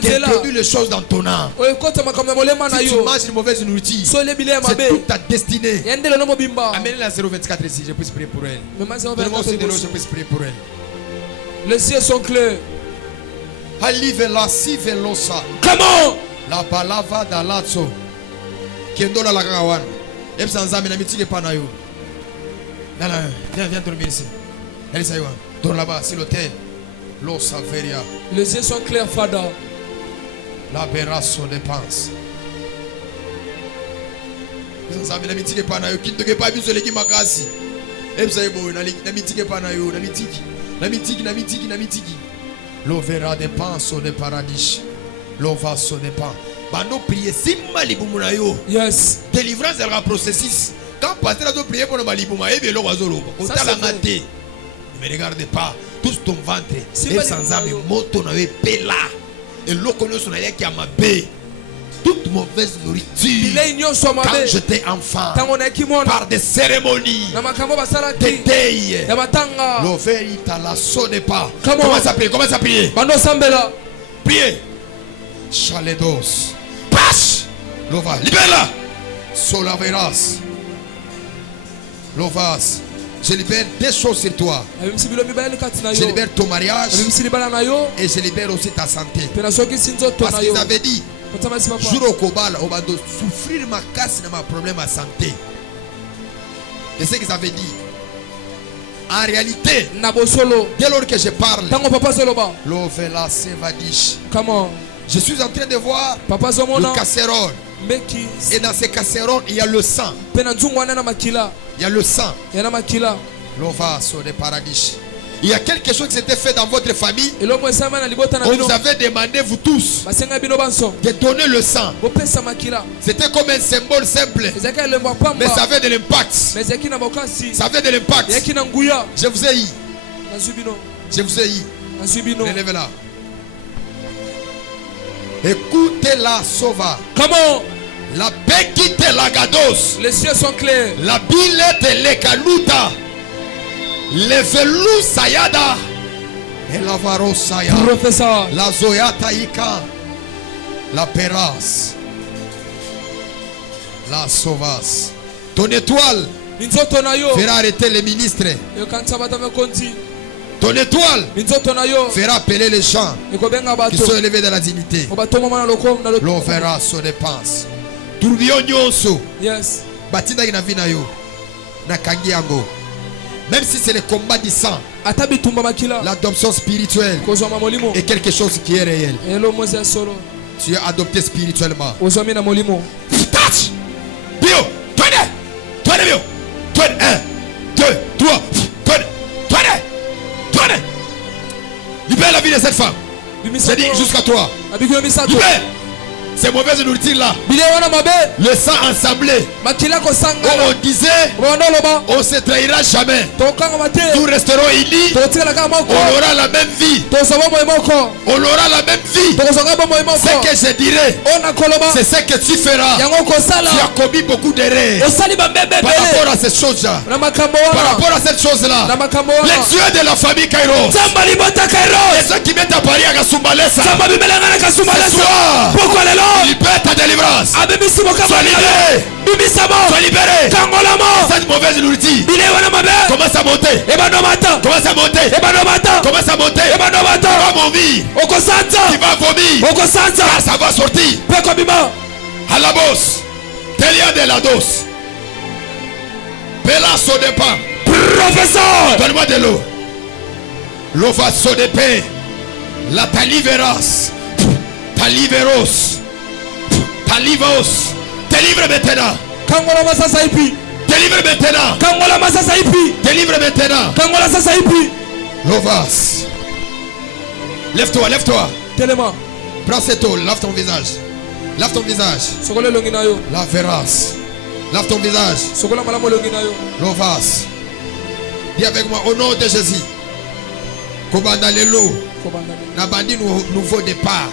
qui introduit les choses dans ton âme. Si tu manges une mauvaise nourriture, c'est toute ta destinée. Amenez la 024 ici, je puisse prier pour elle. Donne-moi aussi de l'eau, je puisse prier pour elle. Les yeux sont clairs. Comment? La balava d'Alazzo. Kendola la Kagawan. Ebsanzami na mitike panayo. Viens dormir ici. Elisa Yohan. Dors là-bas, sur l'hôtel. L'eau Saveria. Les yeux sont clairs, Fada. La berasso dépense. Ebsanzami na mitike panayo. Kintoke pa biso leki makasi. Ebsa boy na mitike panayo, na mitiki. Na mitiki. L'eau verra des pinceaux de paradis. L'eau va se dépend. Bando prier simma libumuna yo. Yes. Délivrance sera processus. Quand pasteur a prié pour le malibuma, et bien l'eau va zolo. On t'a la maté. Ne me regarde pas. Tous ton ventre. Et sans âme, moto n'avait pela. Et l'eau connaît son allié qui a ma baie. Toute mauvaise nourriture quand j'étais enfant par des cérémonies des deuils l'oveille t'as la sonne pas. Comment ça prier priez chaledos passe l'ova libère-la solaveras l'ovas. Je libère des choses sur toi. Je libère ton mariage et je libère aussi ta santé. Parce qu'ils avaient dit Otamasi papa. Jour au Kobala, on va souffrir ma casse de ma problème à santé. C'est ce que ça veut dire. En réalité, Nabosolo. dès lors que je parle, Tango papa soloba. l'ovela sevadish. Come on. Je suis en train de voir Papa zomona. le casserole. Meki. Et dans ces casseroles, il y a le sang. Pena nzungwana na makila. Il y a le sang. Yana makila. L'ova sur le paradis. Il y a quelque chose qui s'était fait dans votre famille. Elomo esama na libota na On bino. vous avait demandé, vous tous, Basenga bino banso. de donner le sang. Bopesa makila. C'était comme un symbole simple. Ezaka le pamba. Mais ça avait de l'impact. Mais zaki na bokasi. Ça avait de l'impact. Yaki na nguya. Je vous ai eu. Na zubino. Je vous ai eu. Na zubino. Relevez-la. Écoutez-la, Sova. Comment? La Bekite Lagados. Les cieux sont clairs. La Bilete Lekaluta. Le Velou Sayada. Et la Varo Saya. Professeur. La Zoyata Ika. La Peras. La Sovas. Ton étoile Minzoto na yo. fera arrêter les ministres. Yo kansa bata me konti. Ton étoile Minzoto na yo. fera appeler les gens Iko benga qui bato. sont élevés dans la dignité. Obato mama na lokom na L'on verra son dépense. Tourbillon nyonso. Yes. Batinda ina vina yo. Na kangi yango. Même si c'est le combat du sang, Atabi tumba makila. l'adoption spirituelle Kozwa mamolimo. est quelque chose qui est réel. Elo Moses solo. Tu es adopté spirituellement. Ozwa mina molimo. Touch! Bio! Tourne! Tourne bio! Tourne! 1, 2, 3. Tourne! Tourne! Tourne! Libère la vie de cette femme. Bimisa. J'ai dit jusqu'à toi. Abigyo misato. Libère! Ces mauvaises nourritures là. Bile wana mabe. Le sang ensemblé. Makila ko Où sangana. on disait, Bondoloba. on ne se trahira jamais. Tokanga mate. Nous resterons unis. Totikala kama moko. On aura la même vie. Tosoba moyo moko. On aura la même vie. Tokosoga moyo moko. Ce que je dirai, Ona koloba. c'est ce que tu feras. Yango kosala. Tu as commis beaucoup d'erreurs Osali bambebe par rapport à ces choses-là. na makambo Par wana. rapport à cette chose-là. Na makambo Les wana. dieux de la famille Kairos. Zamba libota Et kairos. ceux qui mettent à Paris à Kasumbalesa. Zamba bimelanga na kasuma Ce leso. soir, Pourquoi lelo? libère ta délivrance. Abebisi boka Sois libéré. Bibisa mo. Sois libéré. Kangolamo. Cette mauvaise nourriture Bile wana mabe. commence à monter. Ebano mata. Commence à monter. Ebano mata. Commence à monter. Ebano Tu mata. vas vomir. Okosanza. Tu vas vomir. Okosanza. Car ça va sortir. Peko bima. À la bosse. Telia de la dose. Pela so de pain. Professeur. Donne-moi de l'eau. L'eau va so de pain. La taliveras. Taliveros. Talivos. Délivre maintenant. Kangola masasa ipi. Délivre maintenant. Kangola masasa ipi. Délivre maintenant. Kangola sasa ipi. Lovas. Lève-toi, lève-toi. Telema. Prends cette eau, lave ton visage. Lave ton visage. Sokola longi na yo. La verras. Lave ton visage. Sokola malamu longi na yo. Lovas. Dis avec moi, au nom de Jésus. Kobanda lelo. Kobandani. Na bandi nouveau départ.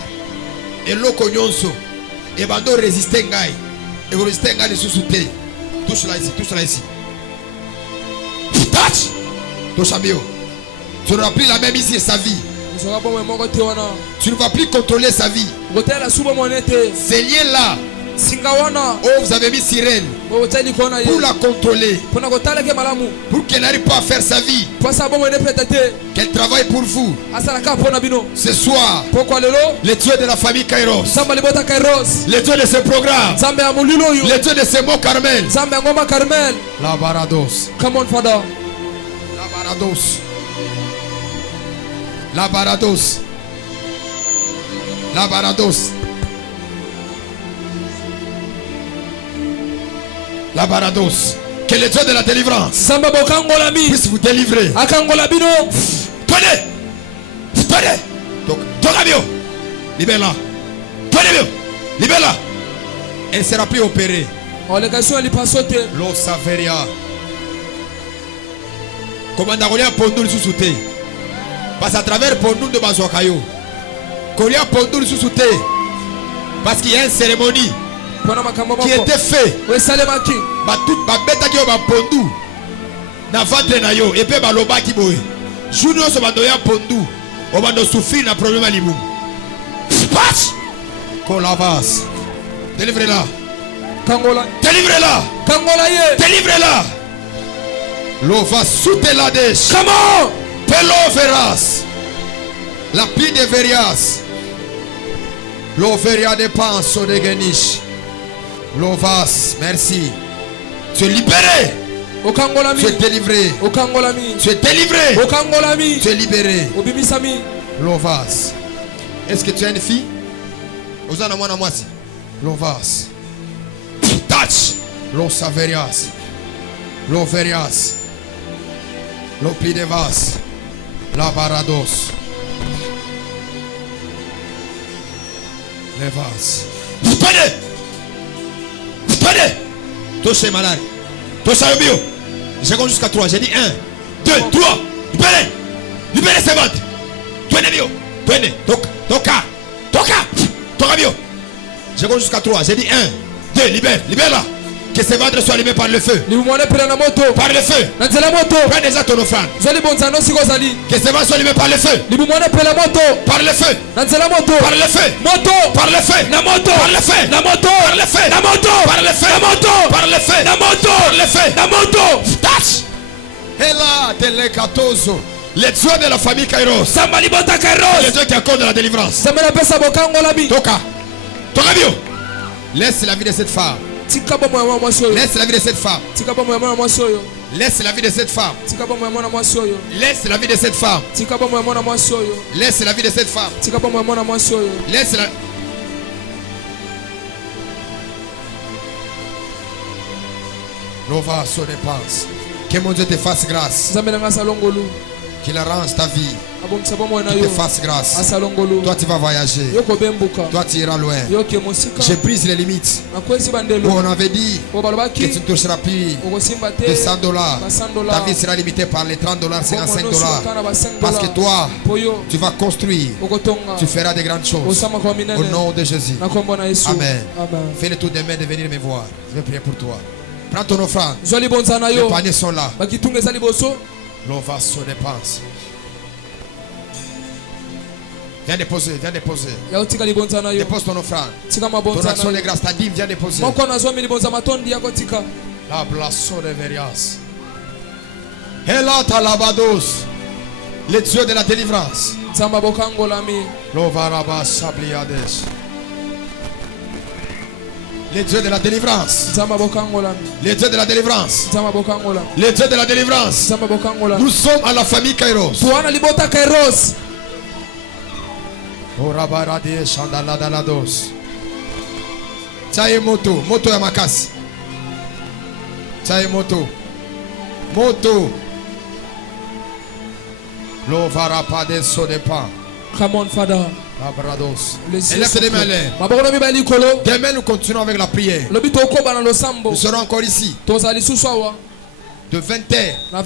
Et l'eau nyonso. Et bando résister ngai. Et vous résistez ngai sous te. Touche là ici, touche là ici. Touch. Touche à mieux. Tu n'auras plus la même ici sa vie. Sokola bomo moko te wana. Tu ne vas plus contrôler sa vie. Gotela suba monete. Ces liens-là, Singa wana. où vous avez mis sirène Boteli kona ye. pour la contrôler, Pona gotala ke malamu. pour qu'elle n'arrive pas à faire sa vie, Pasa bomo ne petete. qu'elle travaille pour vous. Asala ka pona bino. Ce soir, Pourquoi lelo? les dieux de la famille Kairos, Zamba libota kairos. les dieux de ce programme, Zambe ya mulilo yo. les dieux de ce mot Carmel, Zambe ya ngoma Carmel. la Barados, Come on father. la Barados, la Barados, la Barados, la Barados. Que les dieux de la délivrance Zamba bokangola mi. puissent vous délivrer. Akangola bino. Tenez! Tenez! Donc, Togabio! Libère-la! Tenez-le! Libère-la! Elle ne sera plus opérée. Olekation lipasote. L'eau Saveria. Commanda Kolia Pondul sous-souté. Parce à travers Pondul de Bazokayo. Kolia Pondul sous-souté. Parce qu'il y a une cérémonie Pona makambo qui moko. était faite. We salema ki. Ba beta ki ba pondu. Na ventre na yo. Et puis ba loba ki boy. Junior so bando ya pondu. O bando souffrir na problème limu. Patch. Kolavas. Délivrez-la. Kangola. Délivrez-la. Kangola ye. Délivrez-la. Lova soutela des. Comment? Pelo veras. La pide verias. L'overia de panso de genish. Lovas, merci. Tu es libéré. Okangolami. Tu es délivré. Okangolami. Tu es délivré. Okangolami. Tu es libéré. Obimisami. Lovas. Est-ce que tu as une fille? Osana mwana mwasi. Lovas. Touch. Losaverias. Loverias. Loplidevas. Labarados. Levas. Prenez. Prenez. Touchez malade. Touchez le bio. Je compte jusqu'à 3. J'ai dit 1, 2, 3. Libérez. Libérez ces ventres. Tenez bio. Tenez. Toka. Toka bio. Je compte jusqu'à 3. J'ai dit 1, 2. Libère. Libère là. Que ces ventres soient allumés par le feu. Par le feu. Prends déjà ton offrande. Que ces ventres soient allumés par le feu. Par le feu. Par le feu. Par le feu. Par le feu. Par le feu. Par le feu. Par le feu. Par le feu. Touch. Hela telekatozo. Les dieux de la famille Kairos. Les dieux qui accordent la délivrance. Toka. Toka bio. Laisse la vie de cette femme. Laisse la vie de cette femme. Laisse la vie de cette femme. Laisse la vie de cette femme. Laisse la vie de cette femme. Laisse la. Nova se dépense. Que mon Dieu te fasse grâce. Qu'il arrange ta vie. Qu'il te fasse grâce. Toi tu vas voyager. Toi tu iras loin. Je brise les limites. Où on avait dit que tu ne toucheras plus de $100. Ta vie sera limitée par les $30, $55. Parce que toi, tu vas construire. Tu feras de grandes choses. Au nom de Jésus. Amen. Fais le tour des mains de venir me voir. Je vais prier pour toi. Prends ton offrande. Les paniers sont là. L'ova se dépense. Viens déposer, viens déposer. Dépose ton offrande. Ton action de grâce, ta dîme, viens déposer. La blason de Verias. Hela talabados. Les dieux de la délivrance. Lovaraba sabliades. Les dieux de la délivrance. Les dieux de la délivrance. Les dieux de la délivrance. Nous sommes à la famille Kairos. Orabarade Shandaladalados. Tsaye moto. Moto ya makasi. Tsaye moto. Moto. Lovarapade sodepa. Come on, Father. Élève tes mains. Demain nous continuons avec la prière. Nous serons encore ici de 20h à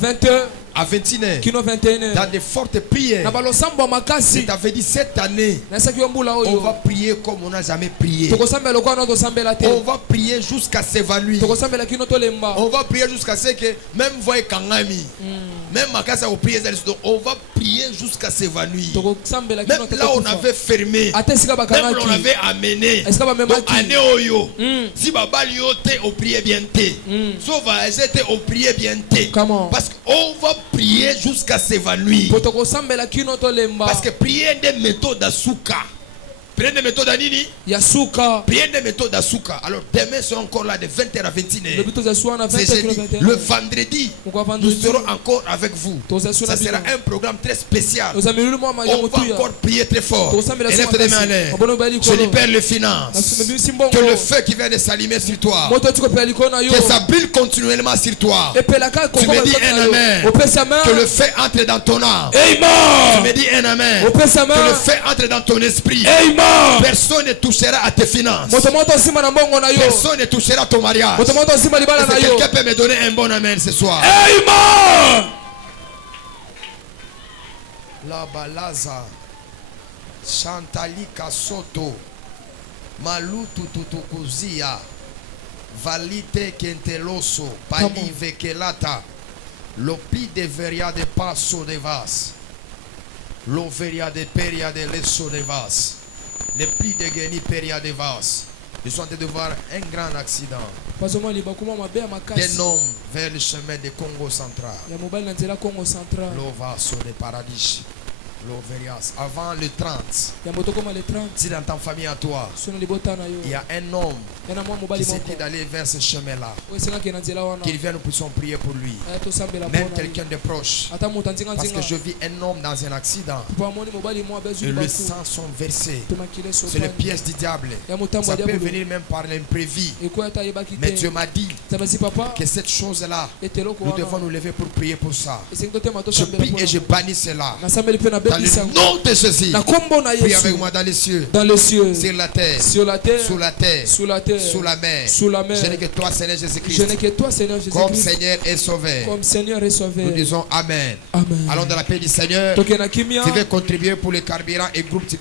21h dans de fortes prières. Je t'avais dit cette année on va prier comme on n'a jamais prié. On va prier jusqu'à s'évanouir. On va prier jusqu'à ce que même voyez Kangami, même ma casa au prier, on va prier jusqu'à s'évanouir. Même là on avait fermé, même là on avait amené. Donc année oyo, si baba liote au prier bien té, sauf à essayer au prier bien té, parce qu'on va prier jusqu'à s'évanouir. Parce que prier des méthodes d'Asuka. Prier des méthodes d'Anini. Prier des méthodes d'Asuka. Alors demain c'est encore là de 20h à 21h. Le vendredi nous serons encore avec vous. Ça sera un programme très spécial. On va encore prier très fort. Élève tes mains en l'air. Je libère les finances. Que le feu qui vient de s'allumer sur toi, que ça brûle continuellement sur toi. Tu me dis un amen. Que le feu entre dans ton âme. Tu me dis un amen. Que le feu entre dans ton esprit. Personne ne touchera à tes finances. Personne ne touchera à ton mariage. Est-ce que quelqu'un peut me donner un bon amen ce soir? Amen. La balaza Chantalika Soto Malutu tutukuzia Valite kenteloso Pani vekelata Lopi de veria de paso de vas Loveria de peria de leso de vas. Les plis de Geni peria de vas. Ils sont en train de voir un grand accident. Des hommes vers le chemin de Congo central. L'ova sur le paradis. Loverias. Avant le 30, yambo tokoma le 30 si dans ta famille à toi, sono libota na yo il y a un homme yana mwa qui mobali s'est moko dit d'aller vers ce chemin-là, oyesengaki na nzela wana qu'il vienne, nous puissions prier pour lui. tosambela Même mpona quelqu'un de proche. ata moto Parce que anzinganzinga je vis un homme dans un accident. po amoni mobali moko Et abezwi le baku sang sont versés. pe makila C'est le piège du diable. ya motambo Ça ya peut diabolo venir même par l'imprévu. ekoya ata ayebaki Mais te Dieu m'a dit tabasi papa que cette chose-là, ete eloko nous devons wana nous lever pour prier pour ça. esengi totema Je prie et je bannis cela. nasambeli mpe Dans nabebisa le nom de Jésus. na kombo na Prie yesu avec moi dans les cieux, dans les cieux sur la terre, sur la terre sous la terre, sous la terre sous la mer. sous la mer Je n'ai que toi, Seigneur je Jésus-Christ, n'ai que toi Seigneur comme Jésus-Christ Seigneur et Sauveur. comme Seigneur et Nous Sauveur disons Amen. amen Allons dans la paix du Seigneur. tokena kimia Tu veux contribuer pour le carburant et groupe type